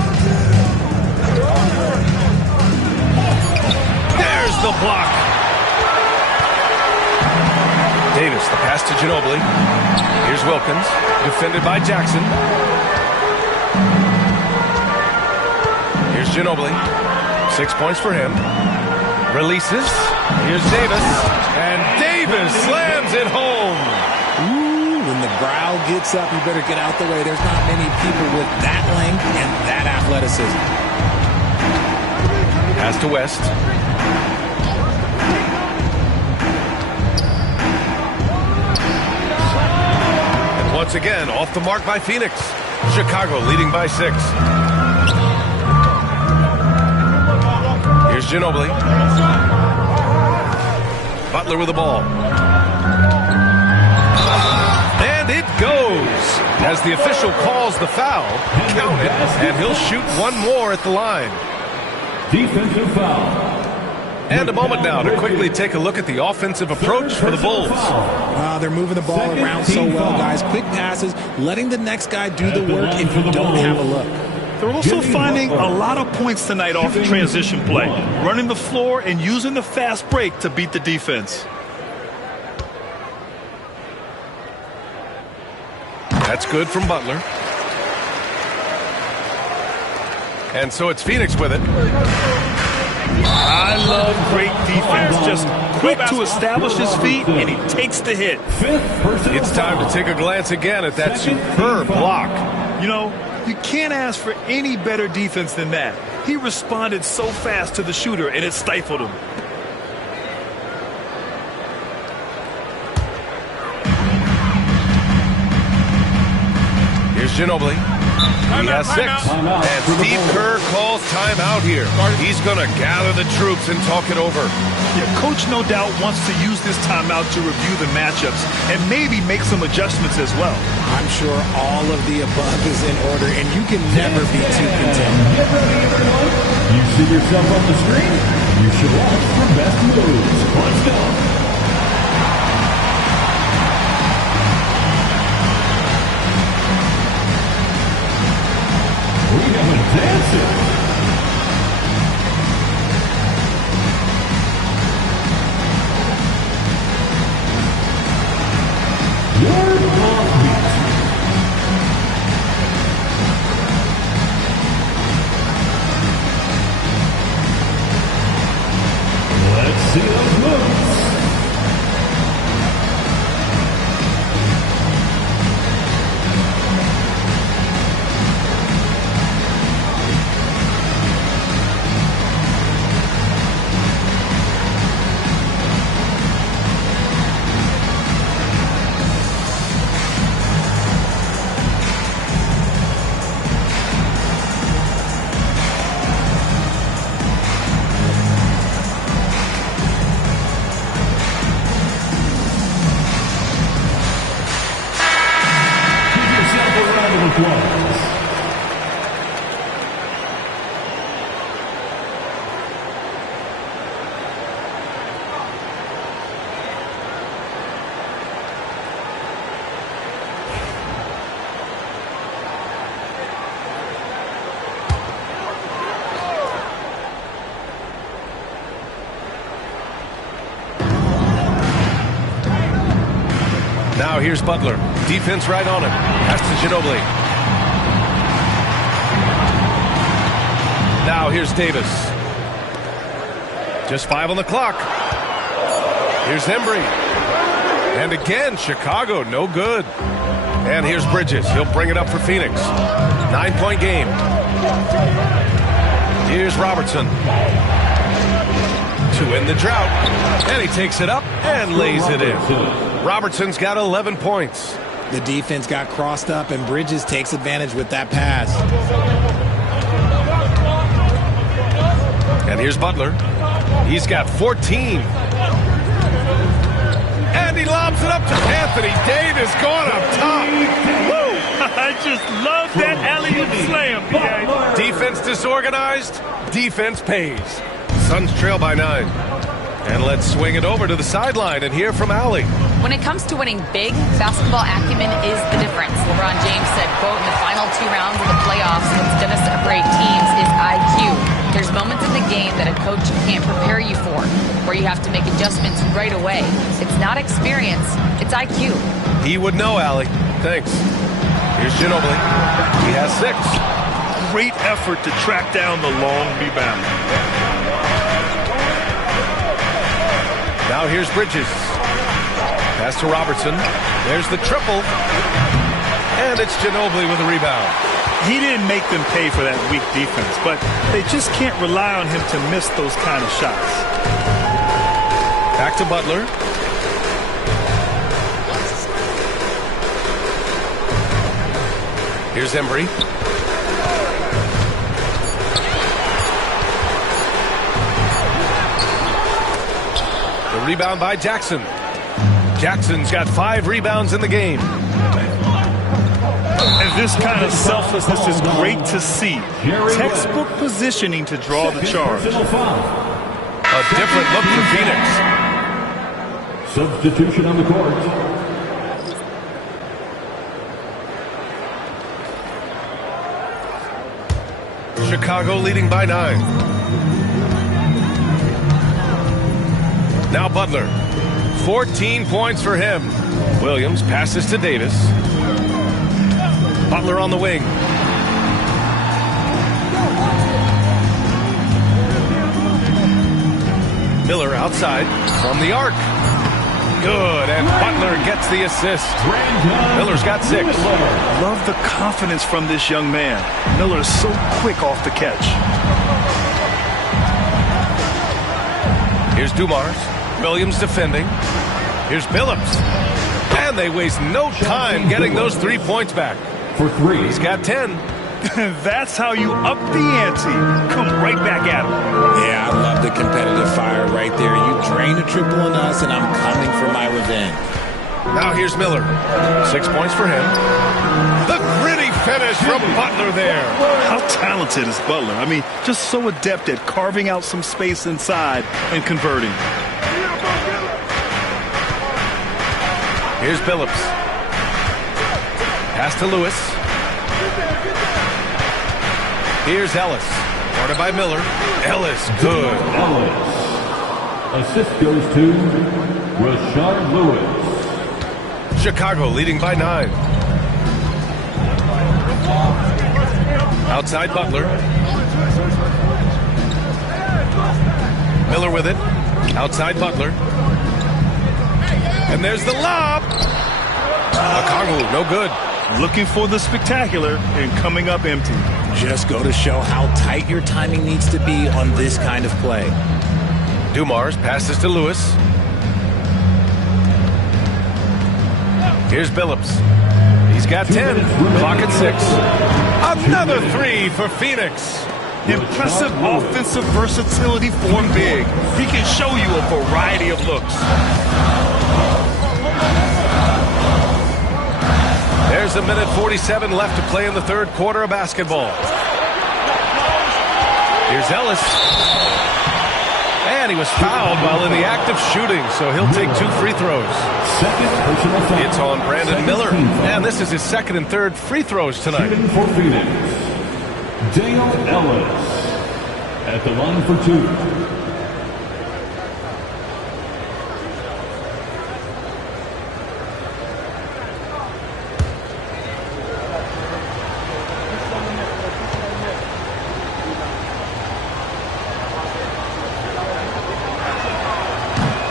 There's the block. Davis, the pass to Ginobili. Here's Wilkins, defended by Jackson. Here's Ginobili. 6 points for him. Releases. Here's Davis. And Davis slams it home. Ooh, when the brow gets up, you better get out the way. There's not many people with that length and that athleticism. Pass to West. And once again, off the mark by Phoenix. Chicago leading by 6. Here's Ginobili. Butler with the ball. And it goes. As the official calls the foul, count it, and he'll shoot one more at the line. Defensive foul. And a moment now to quickly take a look at the offensive approach for the Bulls. They're moving the ball around so well, guys. Quick passes, letting the next guy do the work if you don't have a look. They're also finding a lot of points tonight off the transition play, running the floor and using the fast break to beat the defense. That's good from Butler. And so it's Phoenix with it. I love great defense. Just quick to establish his feet, and he takes the hit. It's time to take a glance again at that superb block. You know, you can't ask for any better defense than that. He responded so fast to the shooter, and it stifled him. Here's Ginobili. He has 6. And Steve Kerr calls timeout here. He's going to gather the troops and talk it over. Yeah, Coach no doubt wants to use this timeout to review the matchups and maybe make some adjustments as well. I'm sure all of the above is in order, and you can never be too content. Get ready, everyone. You see yourself on the screen? You should watch for best moves. Let's go. We have a dancer. Your block beat. Let's see those moves. Now here's Butler. Defense right on him. Pass to Ginobili. Now here's Davis. Just 5 on the clock. Here's Embry. And again, Chicago, no good. And here's Bridges. He'll bring it up for Phoenix. 9-point game. Here's Robertson. To end the drought. And he takes it up and lays it in. Robertson's got 11 points. The defense got crossed up, and Bridges takes advantage with that pass. And here's Butler. He's got 14. And he lobs it up to Anthony Davis, going up top. Woo! I just love that alley-oop slam, PA. Defense disorganized, defense pays. Suns trail by 9. And let's swing it over to the sideline and hear from Allie. When it comes to winning big, basketball acumen is the difference. LeBron James said, quote, in the final 2 rounds of the playoffs, what's going to separate teams is IQ. There's moments in the game that a coach can't prepare you for, where you have to make adjustments right away. It's not experience, it's IQ. He would know, Allie. Thanks. Here's Ginobili. He has 6. Great effort to track down the long rebound. Now here's Bridges. Pass to Robertson. There's the triple. And it's Ginobili with a rebound. He didn't make them pay for that weak defense, but they just can't rely on him to miss those kind of shots. Back to Butler. Here's Embry. The rebound by Jackson. Jackson's got 5 rebounds in the game. And this kind of selflessness is great to see. Textbook positioning to draw the charge. A different look for Phoenix. Substitution on the court. Chicago leading by 9. Now Butler. 14 points for him. Williams passes to Davis. Butler on the wing. Miller outside from the arc. Good, and Butler gets the assist. Miller's got 6. Love the confidence from this young man. Miller is so quick off the catch. Here's Dumars. Williams defending. Here's Billups. And they waste no time getting those 3 points back. For 3. He's got 10. That's how you up the ante. Come right back at him. Yeah, I love the competitive fire right there. You drain a triple on us, and I'm coming for my revenge. Now here's Miller. 6 points for him. The gritty finish from Butler there. How talented is Butler? I mean, just so adept at carving out some space inside and converting. Here's Billups. Pass to Lewis. Here's Ellis. Guarded by Miller. Ellis, good. Ellis. Assist goes to Rashard Lewis. Chicago leading by 9. Outside Butler. Miller with it. Outside Butler. And there's the lob. Okongwu, no good. Looking for the spectacular and coming up empty. Just go to show how tight your timing needs to be on this kind of play. Dumars passes to Lewis. Here's Billups. He's got 10. Clock at 6. Another 3 for Phoenix. Impressive offensive versatility for big. He can show you a variety of looks. There's a minute 47 left to play in the 3rd quarter of basketball. Here's Ellis. And he was fouled while in the act of shooting, so he'll take 2 free throws. It's on Brandon Miller, and this is his 2nd and 3rd free throws tonight. Shooting for Phoenix, Dale Ellis at the line for 2.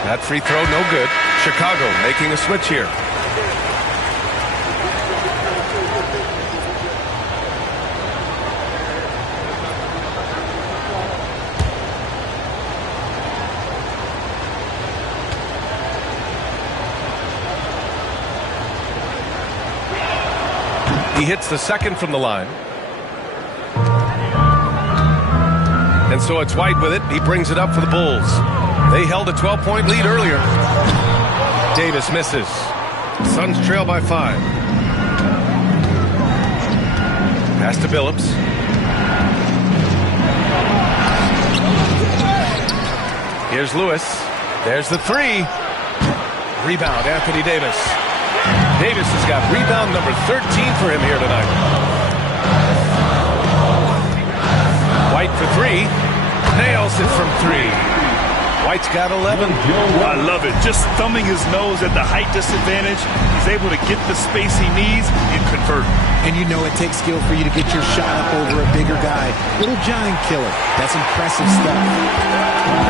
That free throw, no good. Chicago making a switch here. He hits the second from the line. And so it's White with it. He brings it up for the Bulls. They held a 12-point lead earlier. Davis misses. Suns trail by 5. Pass to Billups. Here's Lewis. There's the three. Rebound, Anthony Davis. Davis has got rebound number 13 for him here tonight. White for three. Nails it from 3. White's got 11. I love it. Just thumbing his nose at the height disadvantage. He's able to get the space he needs and convert. And you know it takes skill for you to get your shot up over a bigger guy. Little giant killer. That's impressive stuff.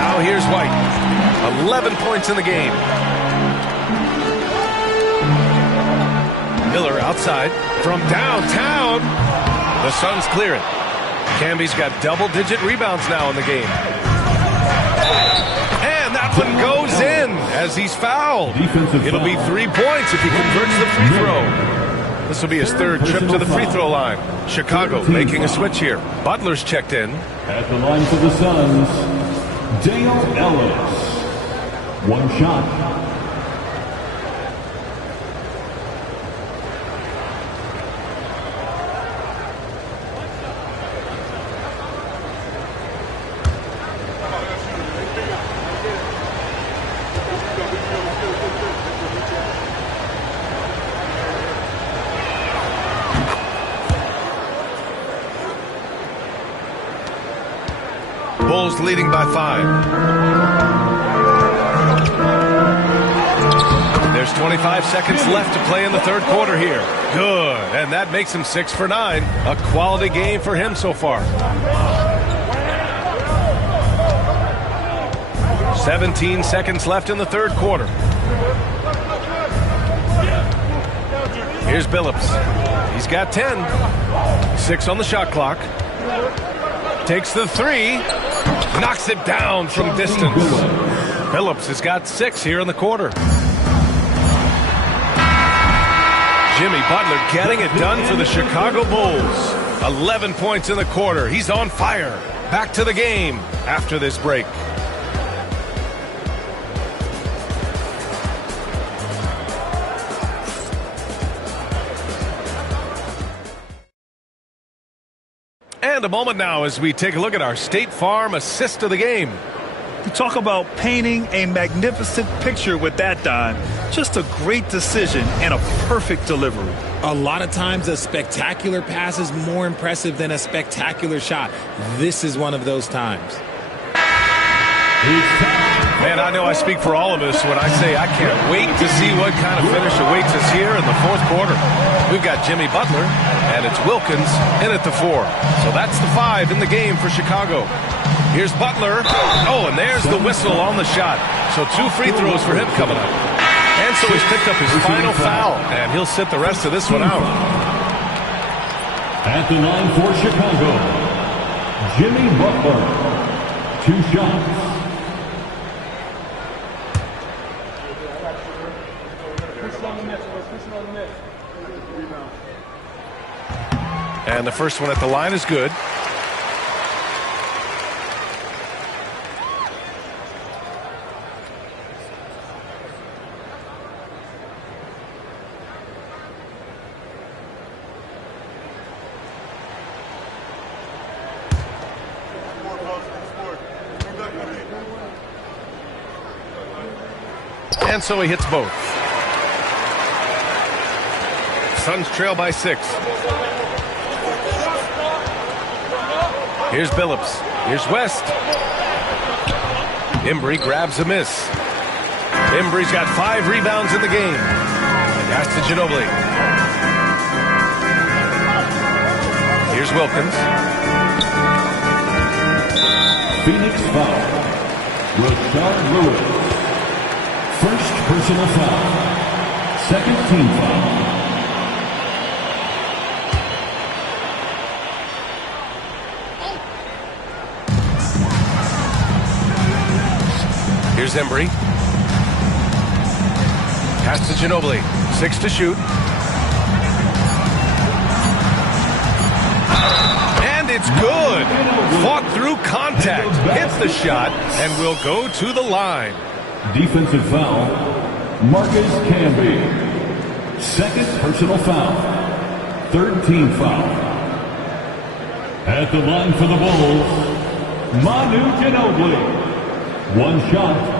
Now here's White. 11 points in the game. Miller outside from downtown. The Suns clear it. Camby's got double-digit rebounds now in the game. And that one goes in as he's fouled. It'll be 3 points if he converts the free throw. This will be his third trip to the free throw line. Chicago making a switch here. Butler's checked in. At the line for the Suns, Dale Ellis. One shot. Bulls leading by 5. There's 25 seconds left to play in the third quarter here. Good, and that makes him 6 for 9. A quality game for him so far. 17 seconds left in the third quarter. Here's Billups. He's got 10. 6 on the shot clock. Takes the 3. Knocks it down from distance. Billups has got 6 here in the quarter. Jimmy Butler getting it done for the Chicago Bulls. 11 points in the quarter. He's on fire. Back to the game after this break. And a moment now as we take a look at our State Farm assist of the game. You talk about painting a magnificent picture with that, Don. Just a great decision and a perfect delivery. A lot of times a spectacular pass is more impressive than a spectacular shot. This is one of those times. Man, I know I speak for all of us when I say I can't wait to see what kind of finish awaits us here in the fourth quarter. We've got Jimmy Butler, and it's Wilkins in at the 4. So that's the 5 in the game for Chicago. Here's Butler. Oh, and there's the whistle on the shot. So 2 free throws for him coming up. And so he's picked up his final foul, and he'll sit the rest of this one out. At the line for Chicago, Jimmy Butler. 2 shots. And the first one at the line is good. And so he hits both. Suns trail by 6. Here's Billups. Here's West. Embry grabs a miss. Embry's got 5 rebounds in the game. Pass to Ginobili. Here's Wilkins. Phoenix foul. Rashard Lewis. First personal foul. Second team foul. Here's Embry. Pass to Ginobili. 6 to shoot. And it's good. Fought through contact. Hits the shot and will go to the line. Defensive foul. Marcus Camby. Second personal foul. Third team foul. At the line for the Bulls, Manu Ginobili. One shot.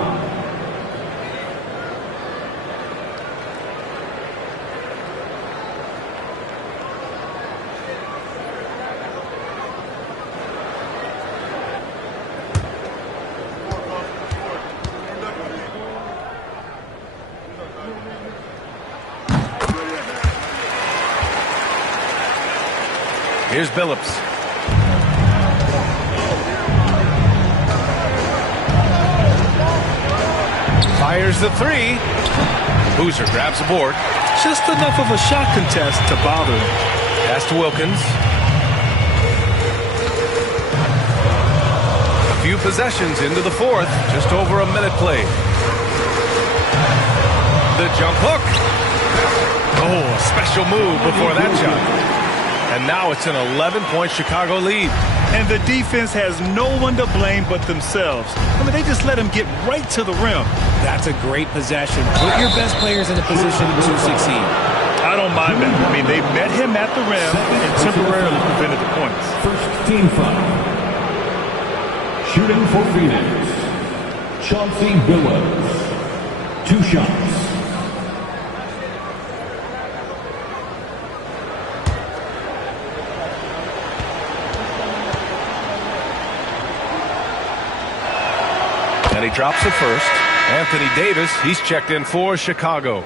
Here's Billups. Fires the three. Boozer grabs the board. Just enough of a shot contest to bother him. Pass to Wilkins. A few possessions into the fourth. Just over a minute played. The jump hook. Oh, a special move before that shot. And now it's an 11-point Chicago lead. And the defense has no one to blame but themselves. I mean, they just let him get right to the rim. That's a great possession. Put your best players in a position to succeed. I don't mind that. I mean, they met him at the rim and temporarily prevented the points. First team foul. Shooting for Phoenix, Chauncey Billups. 2 shots. And he drops it first. Anthony Davis, he's checked in for Chicago.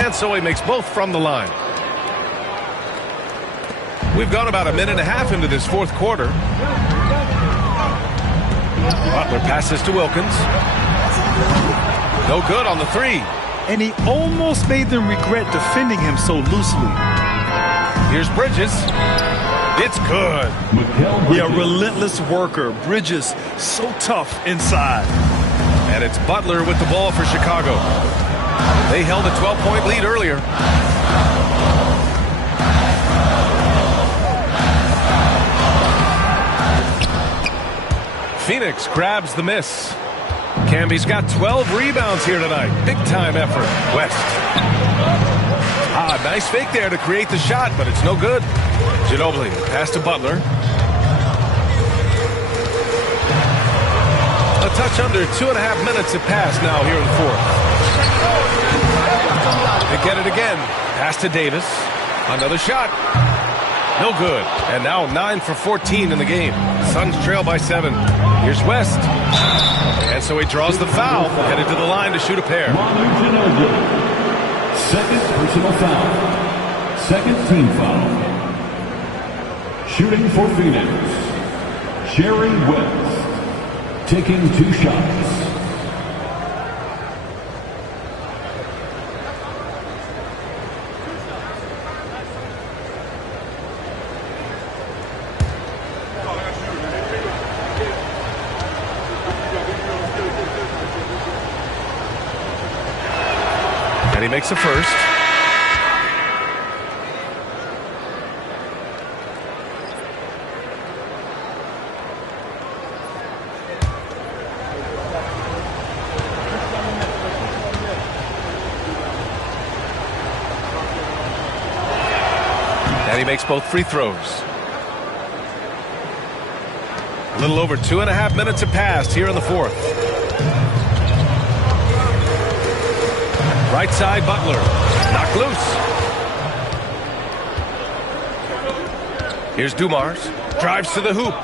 And so he makes both from the line. We've gone about a minute and a half into this fourth quarter. Butler passes to Wilkins. No good on the three. And he almost made them regret defending him so loosely. Here's Bridges. It's good. Yeah, relentless worker. Bridges, so tough inside. And it's Butler with the ball for Chicago. They held a 12-point lead earlier. Phoenix grabs the miss. Camby's got 12 rebounds here tonight. Big-time effort. West. Nice fake there to create the shot, but it's no good. Ginobili pass to Butler. A touch under 2.5 minutes have passed now here in the fourth. They get it again. Pass to Davis. Another shot. No good. And now 9 for 14 in the game. Suns trail by 7. Here's West. And so he draws the foul. Headed to the line to shoot a pair. Second personal foul. Second team foul. Shooting for Phoenix, Jerry West. Taking 2 shots. And he makes a first. And he makes both free throws. A little over 2.5 minutes have passed here in the fourth. Right side, Butler. Knocked loose. Here's Dumars. Drives to the hoop.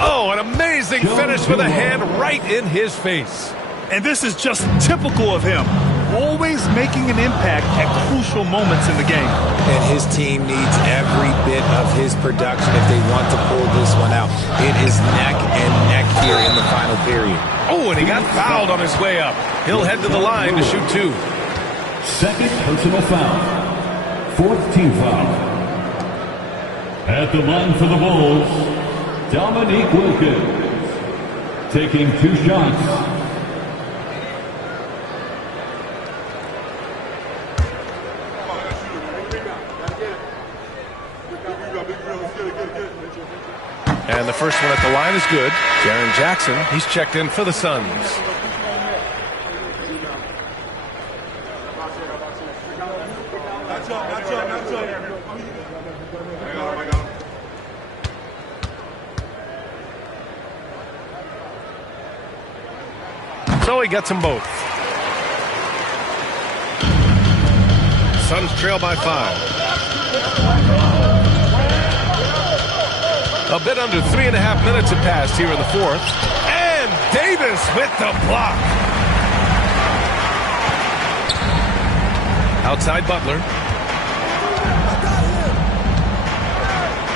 Oh, an amazing finish with a hand right in his face. And this is just typical of him. Always making an impact at crucial moments in the game. And his team needs every bit of his production if they want to pull this one out. It is neck and neck here in the final period. Oh, and he got fouled on his way up. He'll head to the line to shoot 2. Second personal foul. 4th team foul. At the line for the Bulls, Dominique Wilkins. Taking 2 shots. And the first one at the line is good. Jaren Jackson, he's checked in for the Suns. So he gets them both. Suns trail by 5. A bit under 3.5 minutes have passed here in the 4th. And Davis with the block. Outside Butler.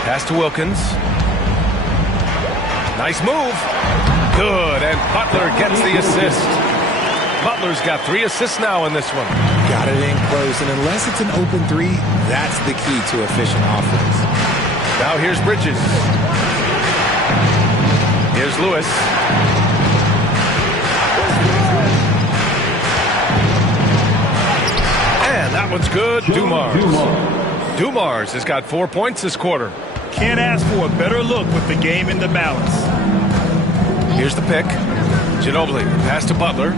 Pass to Wilkins. Nice move. Good, and Butler gets the assist. Butler's got 3 assists now in this one. Got it in close, and unless it's an open 3, that's the key to efficient offense. Now here's Bridges. Here's Lewis. And that one's good. Dumars has got 4 points this quarter. Can't ask for a better look with the game in the balance. Here's the pick. Ginobili. Pass to Butler.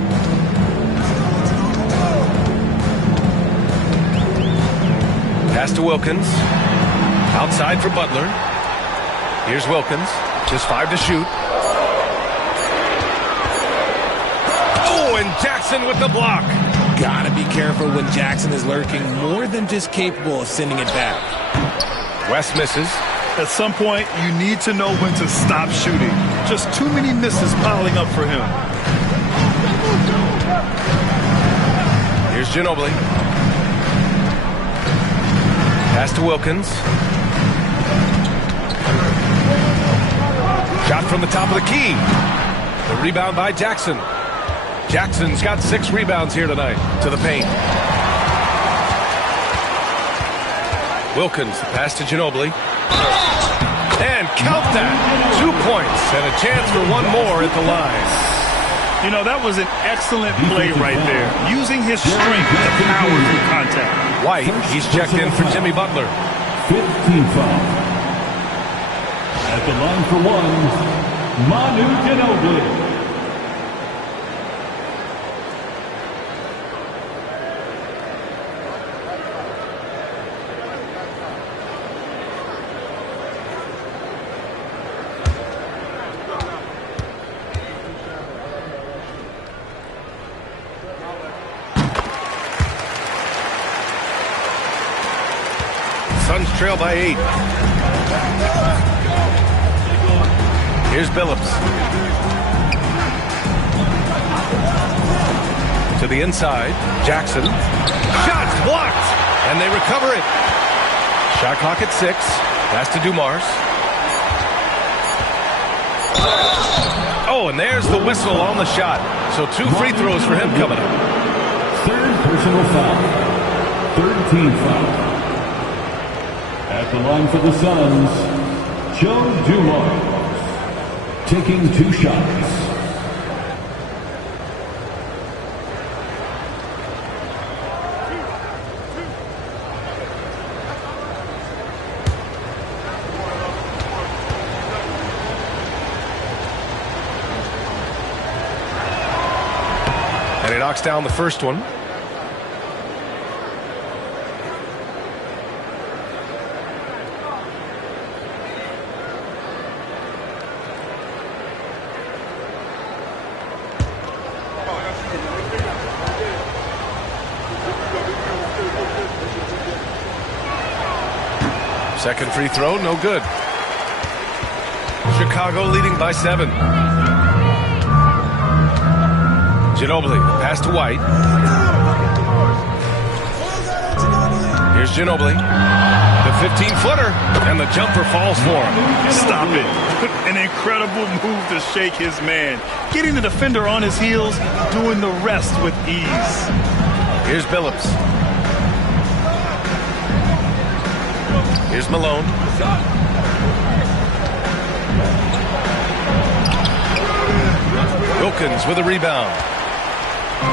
Pass to Wilkins. Outside for Butler. Here's Wilkins. Just 5 to shoot. Oh, and Jackson with the block. Gotta be careful when Jackson is lurking, more than just capable of sending it back. West misses. At some point, you need to know when to stop shooting. Just too many misses piling up for him. Here's Ginobili. Pass to Wilkins. Shot from the top of the key. The rebound by Jackson. Jackson's got 6 rebounds here tonight to the paint. Wilkins, pass to Ginobili. And count that. 2 points and a chance for one more at the line. You know, that was an excellent play right there. Using his strength to power through contact. White, he's checked in for Jimmy Butler. 15 foul. At the line for 1, Manu Ginobili. Suns trail by 8. Here's Billups. To the inside. Jackson. Shots blocked. And they recover it. Shot clock at 6. Pass to Dumars. Oh, and there's the whistle on the shot. So 2 free throws for him coming up. Third personal foul. 3rd team foul. At the line for the Suns, Joe Dumars, taking 2 shots. And he knocks down the first one. Second free throw, no good. Chicago leading by 7. Ginobili, pass to White. Here's Ginobili. The 15-footer, and the jumper falls for him. Stop it. An incredible move to shake his man. Getting the defender on his heels, doing the rest with ease. Here's Billups. Here's Malone. Wilkins with a rebound.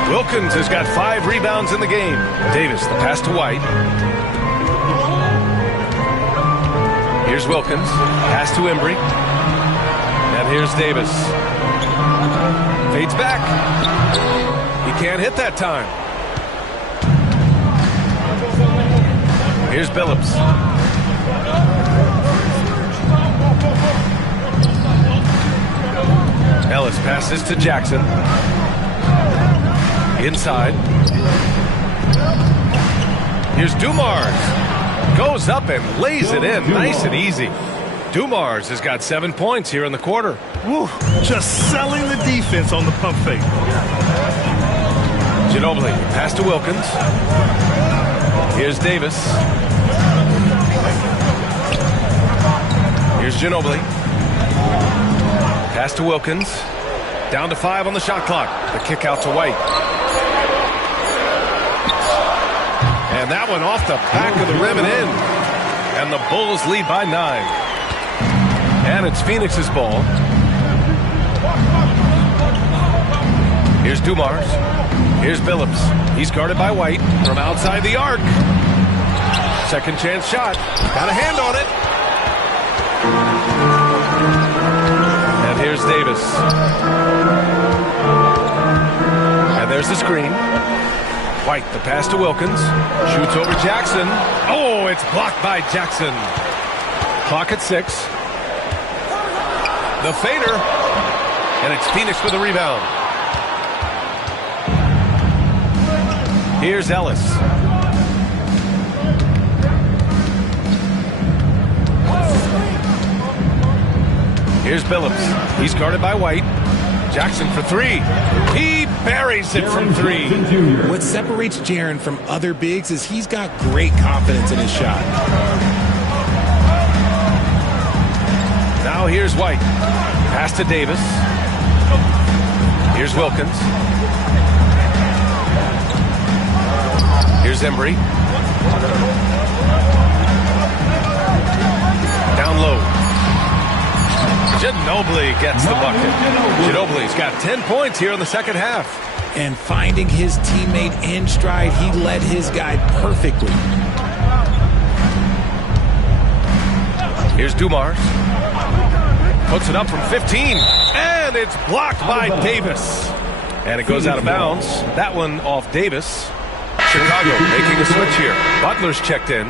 Wilkins has got 5 rebounds in the game. Davis, the pass to White. Here's Wilkins. Pass to Embry. And here's Davis. Fades back. He can't hit that time. Here's Billups. Ellis passes to Jackson. Inside. Here's Dumars. Goes up and lays it in. Nice and easy. Dumars has got 7 points here in the quarter. Woo, just selling the defense on the pump fake. Ginobili, pass to Wilkins. Here's Davis. Here's Ginobili. Pass to Wilkins. Down to 5 on the shot clock. The kick out to White. And that one off the back of the rim and in. And the Bulls lead by 9. And it's Phoenix's ball. Here's Dumars. Here's Billups. He's guarded by White from outside the arc. Second chance shot. Got a hand on it. And here's Davis. And there's the screen. White, the pass to Wilkins. Shoots over Jackson. Oh, it's blocked by Jackson. Clock at 6. The fader. And it's Phoenix with a rebound. Here's Ellis. Here's Billups. He's guarded by White. Jackson for 3. He buries it from 3. What separates Jaren from other bigs is he's got great confidence in his shot. Now here's White. Pass to Davis. Here's Wilkins. Here's Embry. Down low. Ginobili gets the bucket. Ginobili's got 10 points here in the second half. And finding his teammate in stride, he led his guy perfectly. Here's Dumars. Puts it up from 15. And it's blocked by Davis. And it goes out of bounds. That one off Davis. Chicago making a switch here. Butler's checked in.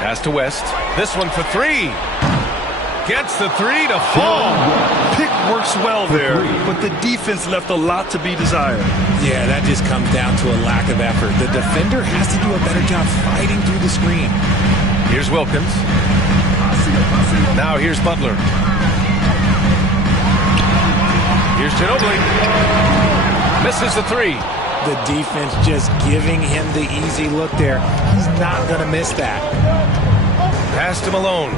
Pass to West. This one for 3. Gets the 3 to fall. Pick works well there, but the defense left a lot to be desired. Yeah, that just comes down to a lack of effort. The defender has to do a better job fighting through the screen. Here's Wilkins. Now here's Butler. Here's Ginobili. Misses the 3. The defense just giving him the easy look there. He's not going to miss that. Pass to Malone.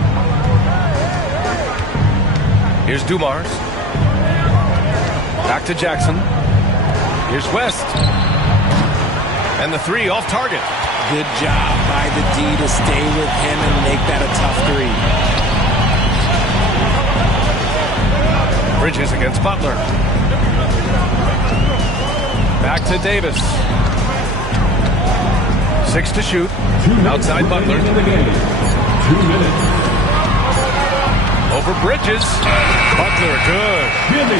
Here's Dumars. Back to Jackson. Here's West. And the 3 off target. Good job by the D to stay with him and make that a tough 3. Bridges against Butler. Back to Davis. 6 to shoot. Outside Butler. 2 minutes. Over Bridges. Butler, good.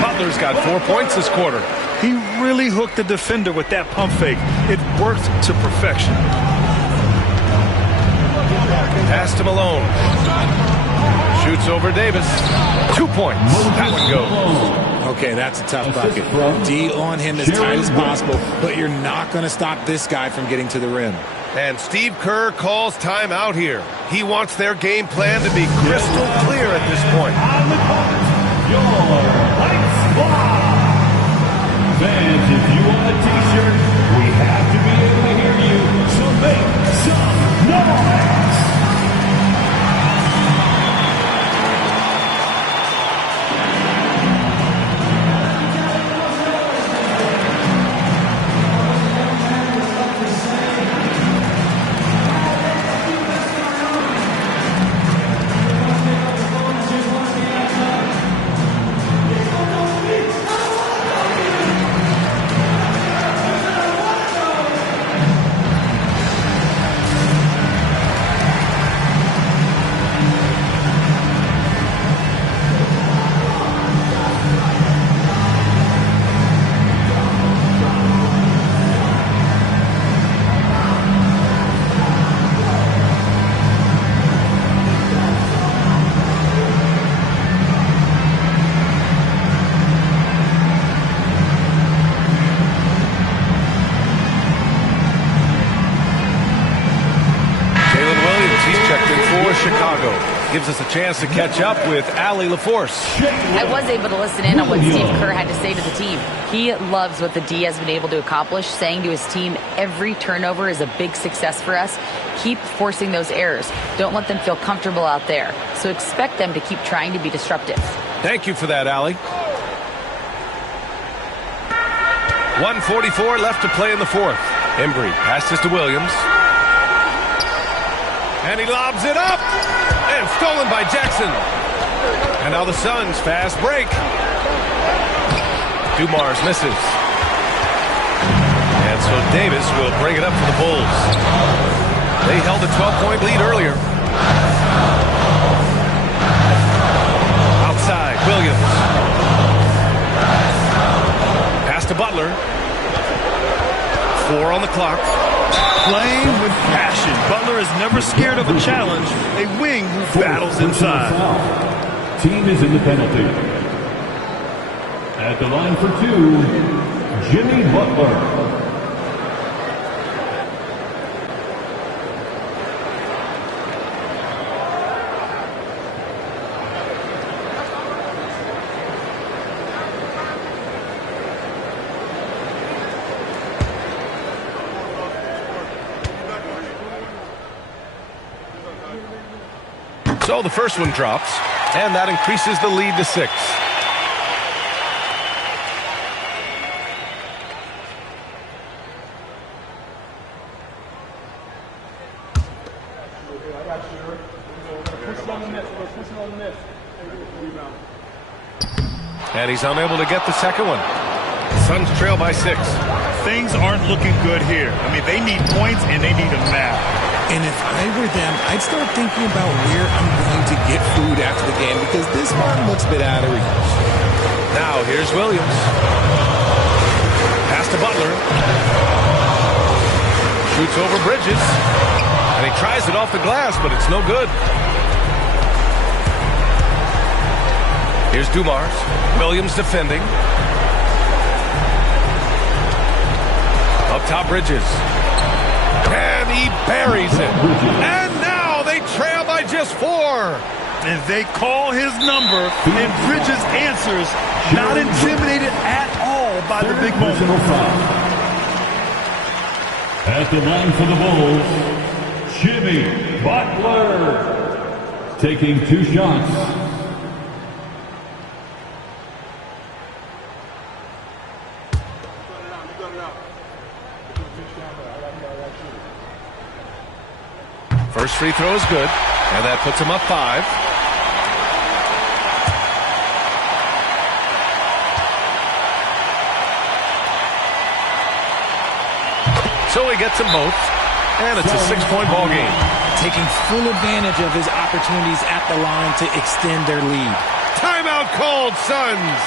Butler's got 4 points this quarter. He really hooked the defender with that pump fake. It worked to perfection. Pass to Malone. Shoots over Davis. 2 points. That one goes. A Okay, that's a tough bucket. D on him as tight as possible, but you're not going to stop this guy from getting to the rim. And Steve Kerr calls timeout here. He wants their game plan to be crystal clear at this point. On the court, your Light Squad. Fans, if you want a t-shirt, we have to be able to hear you, so make some noise. Gives us a chance to catch up with Allie LaForce. I was able to listen in on what Steve Kerr had to say to the team. He loves what the D has been able to accomplish, saying to his team, every turnover is a big success for us. Keep forcing those errors. Don't let them feel comfortable out there. So expect them to keep trying to be disruptive. Thank you for that, Allie. 1:44 left to play in the fourth. Embry passes to Williams. And he lobs it up. And stolen by Jackson. And now the Suns fast break. Dumars misses. And so Davis will bring it up for the Bulls. They held a 12-point lead earlier. Outside, Williams. Pass to Butler. 4 on the clock. Playing with passion. Butler is never scared of a challenge. A wing who battles inside. Team is in the penalty. At the line for 2, Jimmy Butler. So the first one drops, and that increases the lead to 6. And he's unable to get the second one. Suns trail by 6. Things aren't looking good here. I mean, they need points, and they need them now. And if I were them, I'd start thinking about where I'm going to get food after the game because this one looks a bit out of reach. Now here's Williams. Pass to Butler. Shoots over Bridges. And he tries it off the glass, but it's no good. Here's Dumars. Williams defending. Up top, Bridges. And he buries it. And now they trail by just 4. And they call his number, and Bridges answers, not intimidated at all by the big moment. At the line for the Bulls, Jimmy Butler. Taking 2 shots. First free throw is good, and that puts him up 5. So he gets them both, and it's a 6-point ball game. Taking full advantage of his opportunities at the line to extend their lead. Timeout called, Suns.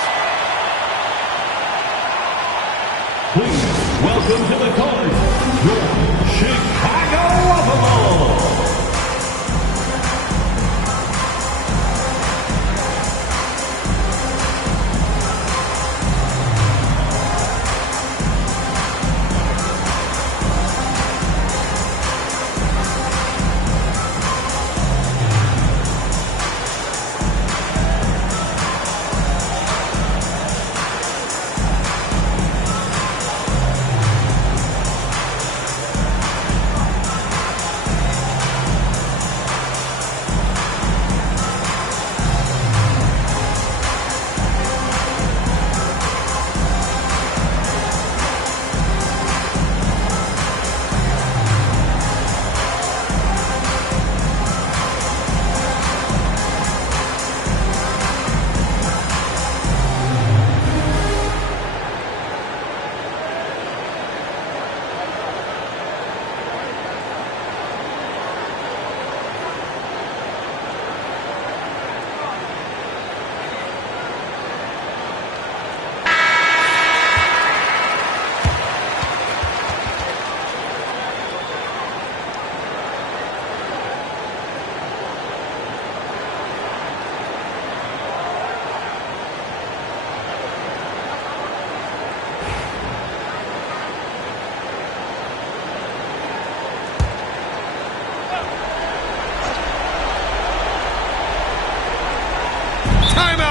Please welcome to the court, your Chicago Bulls.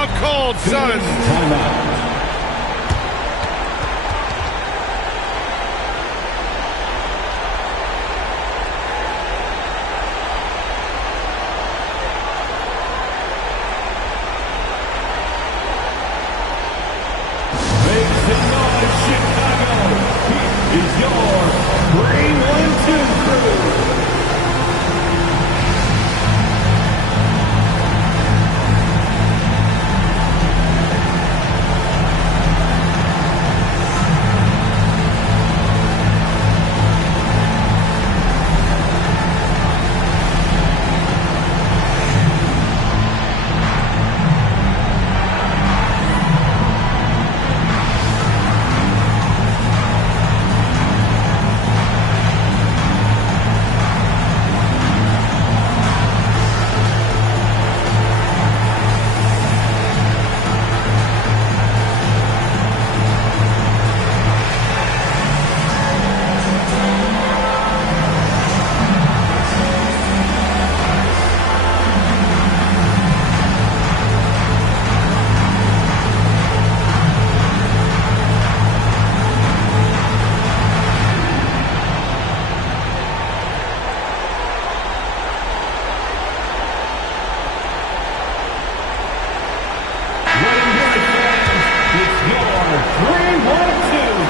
Timeout called, Suns. Timeout. Is your 3-1-2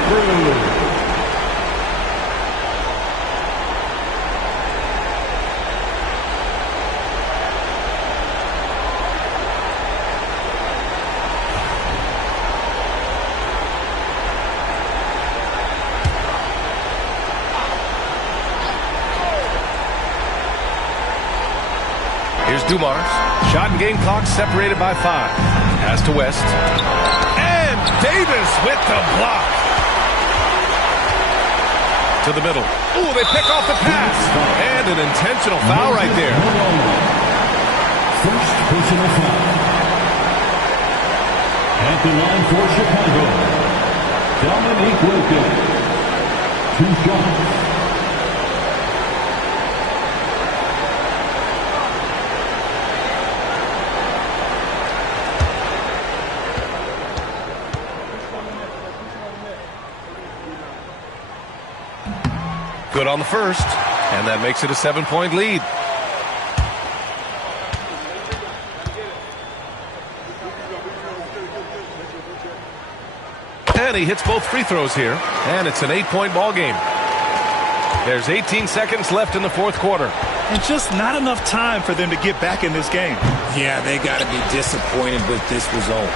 crew. Here's Dumars. Shot and game clock separated by 5. Pass to West. And Davis with the block. To the middle. Ooh, they pick off the pass. And an intentional foul right there. First personal foul. At the line for Chicago, Dominique Wilkins. 2 shots. Good on the first, and that makes it a 7-point lead. And he hits both free throws here, and it's an 8-point ball game. There's 18 seconds left in the fourth quarter. And just not enough time for them to get back in this game. Yeah, they got to be disappointed with this result.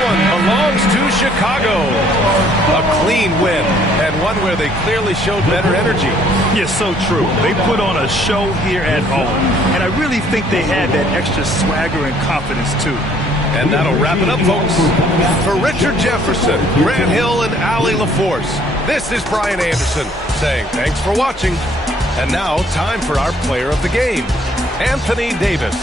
One belongs to Chicago. A clean win, and one where they clearly showed better energy. Yes, so true. They put on a show here at home, and I really think they had that extra swagger and confidence, too. And that'll wrap it up, folks. For Richard Jefferson, Grant Hill, and Allie LaForce, this is Brian Anderson saying thanks for watching. And now, time for our player of the game, Anthony Davis.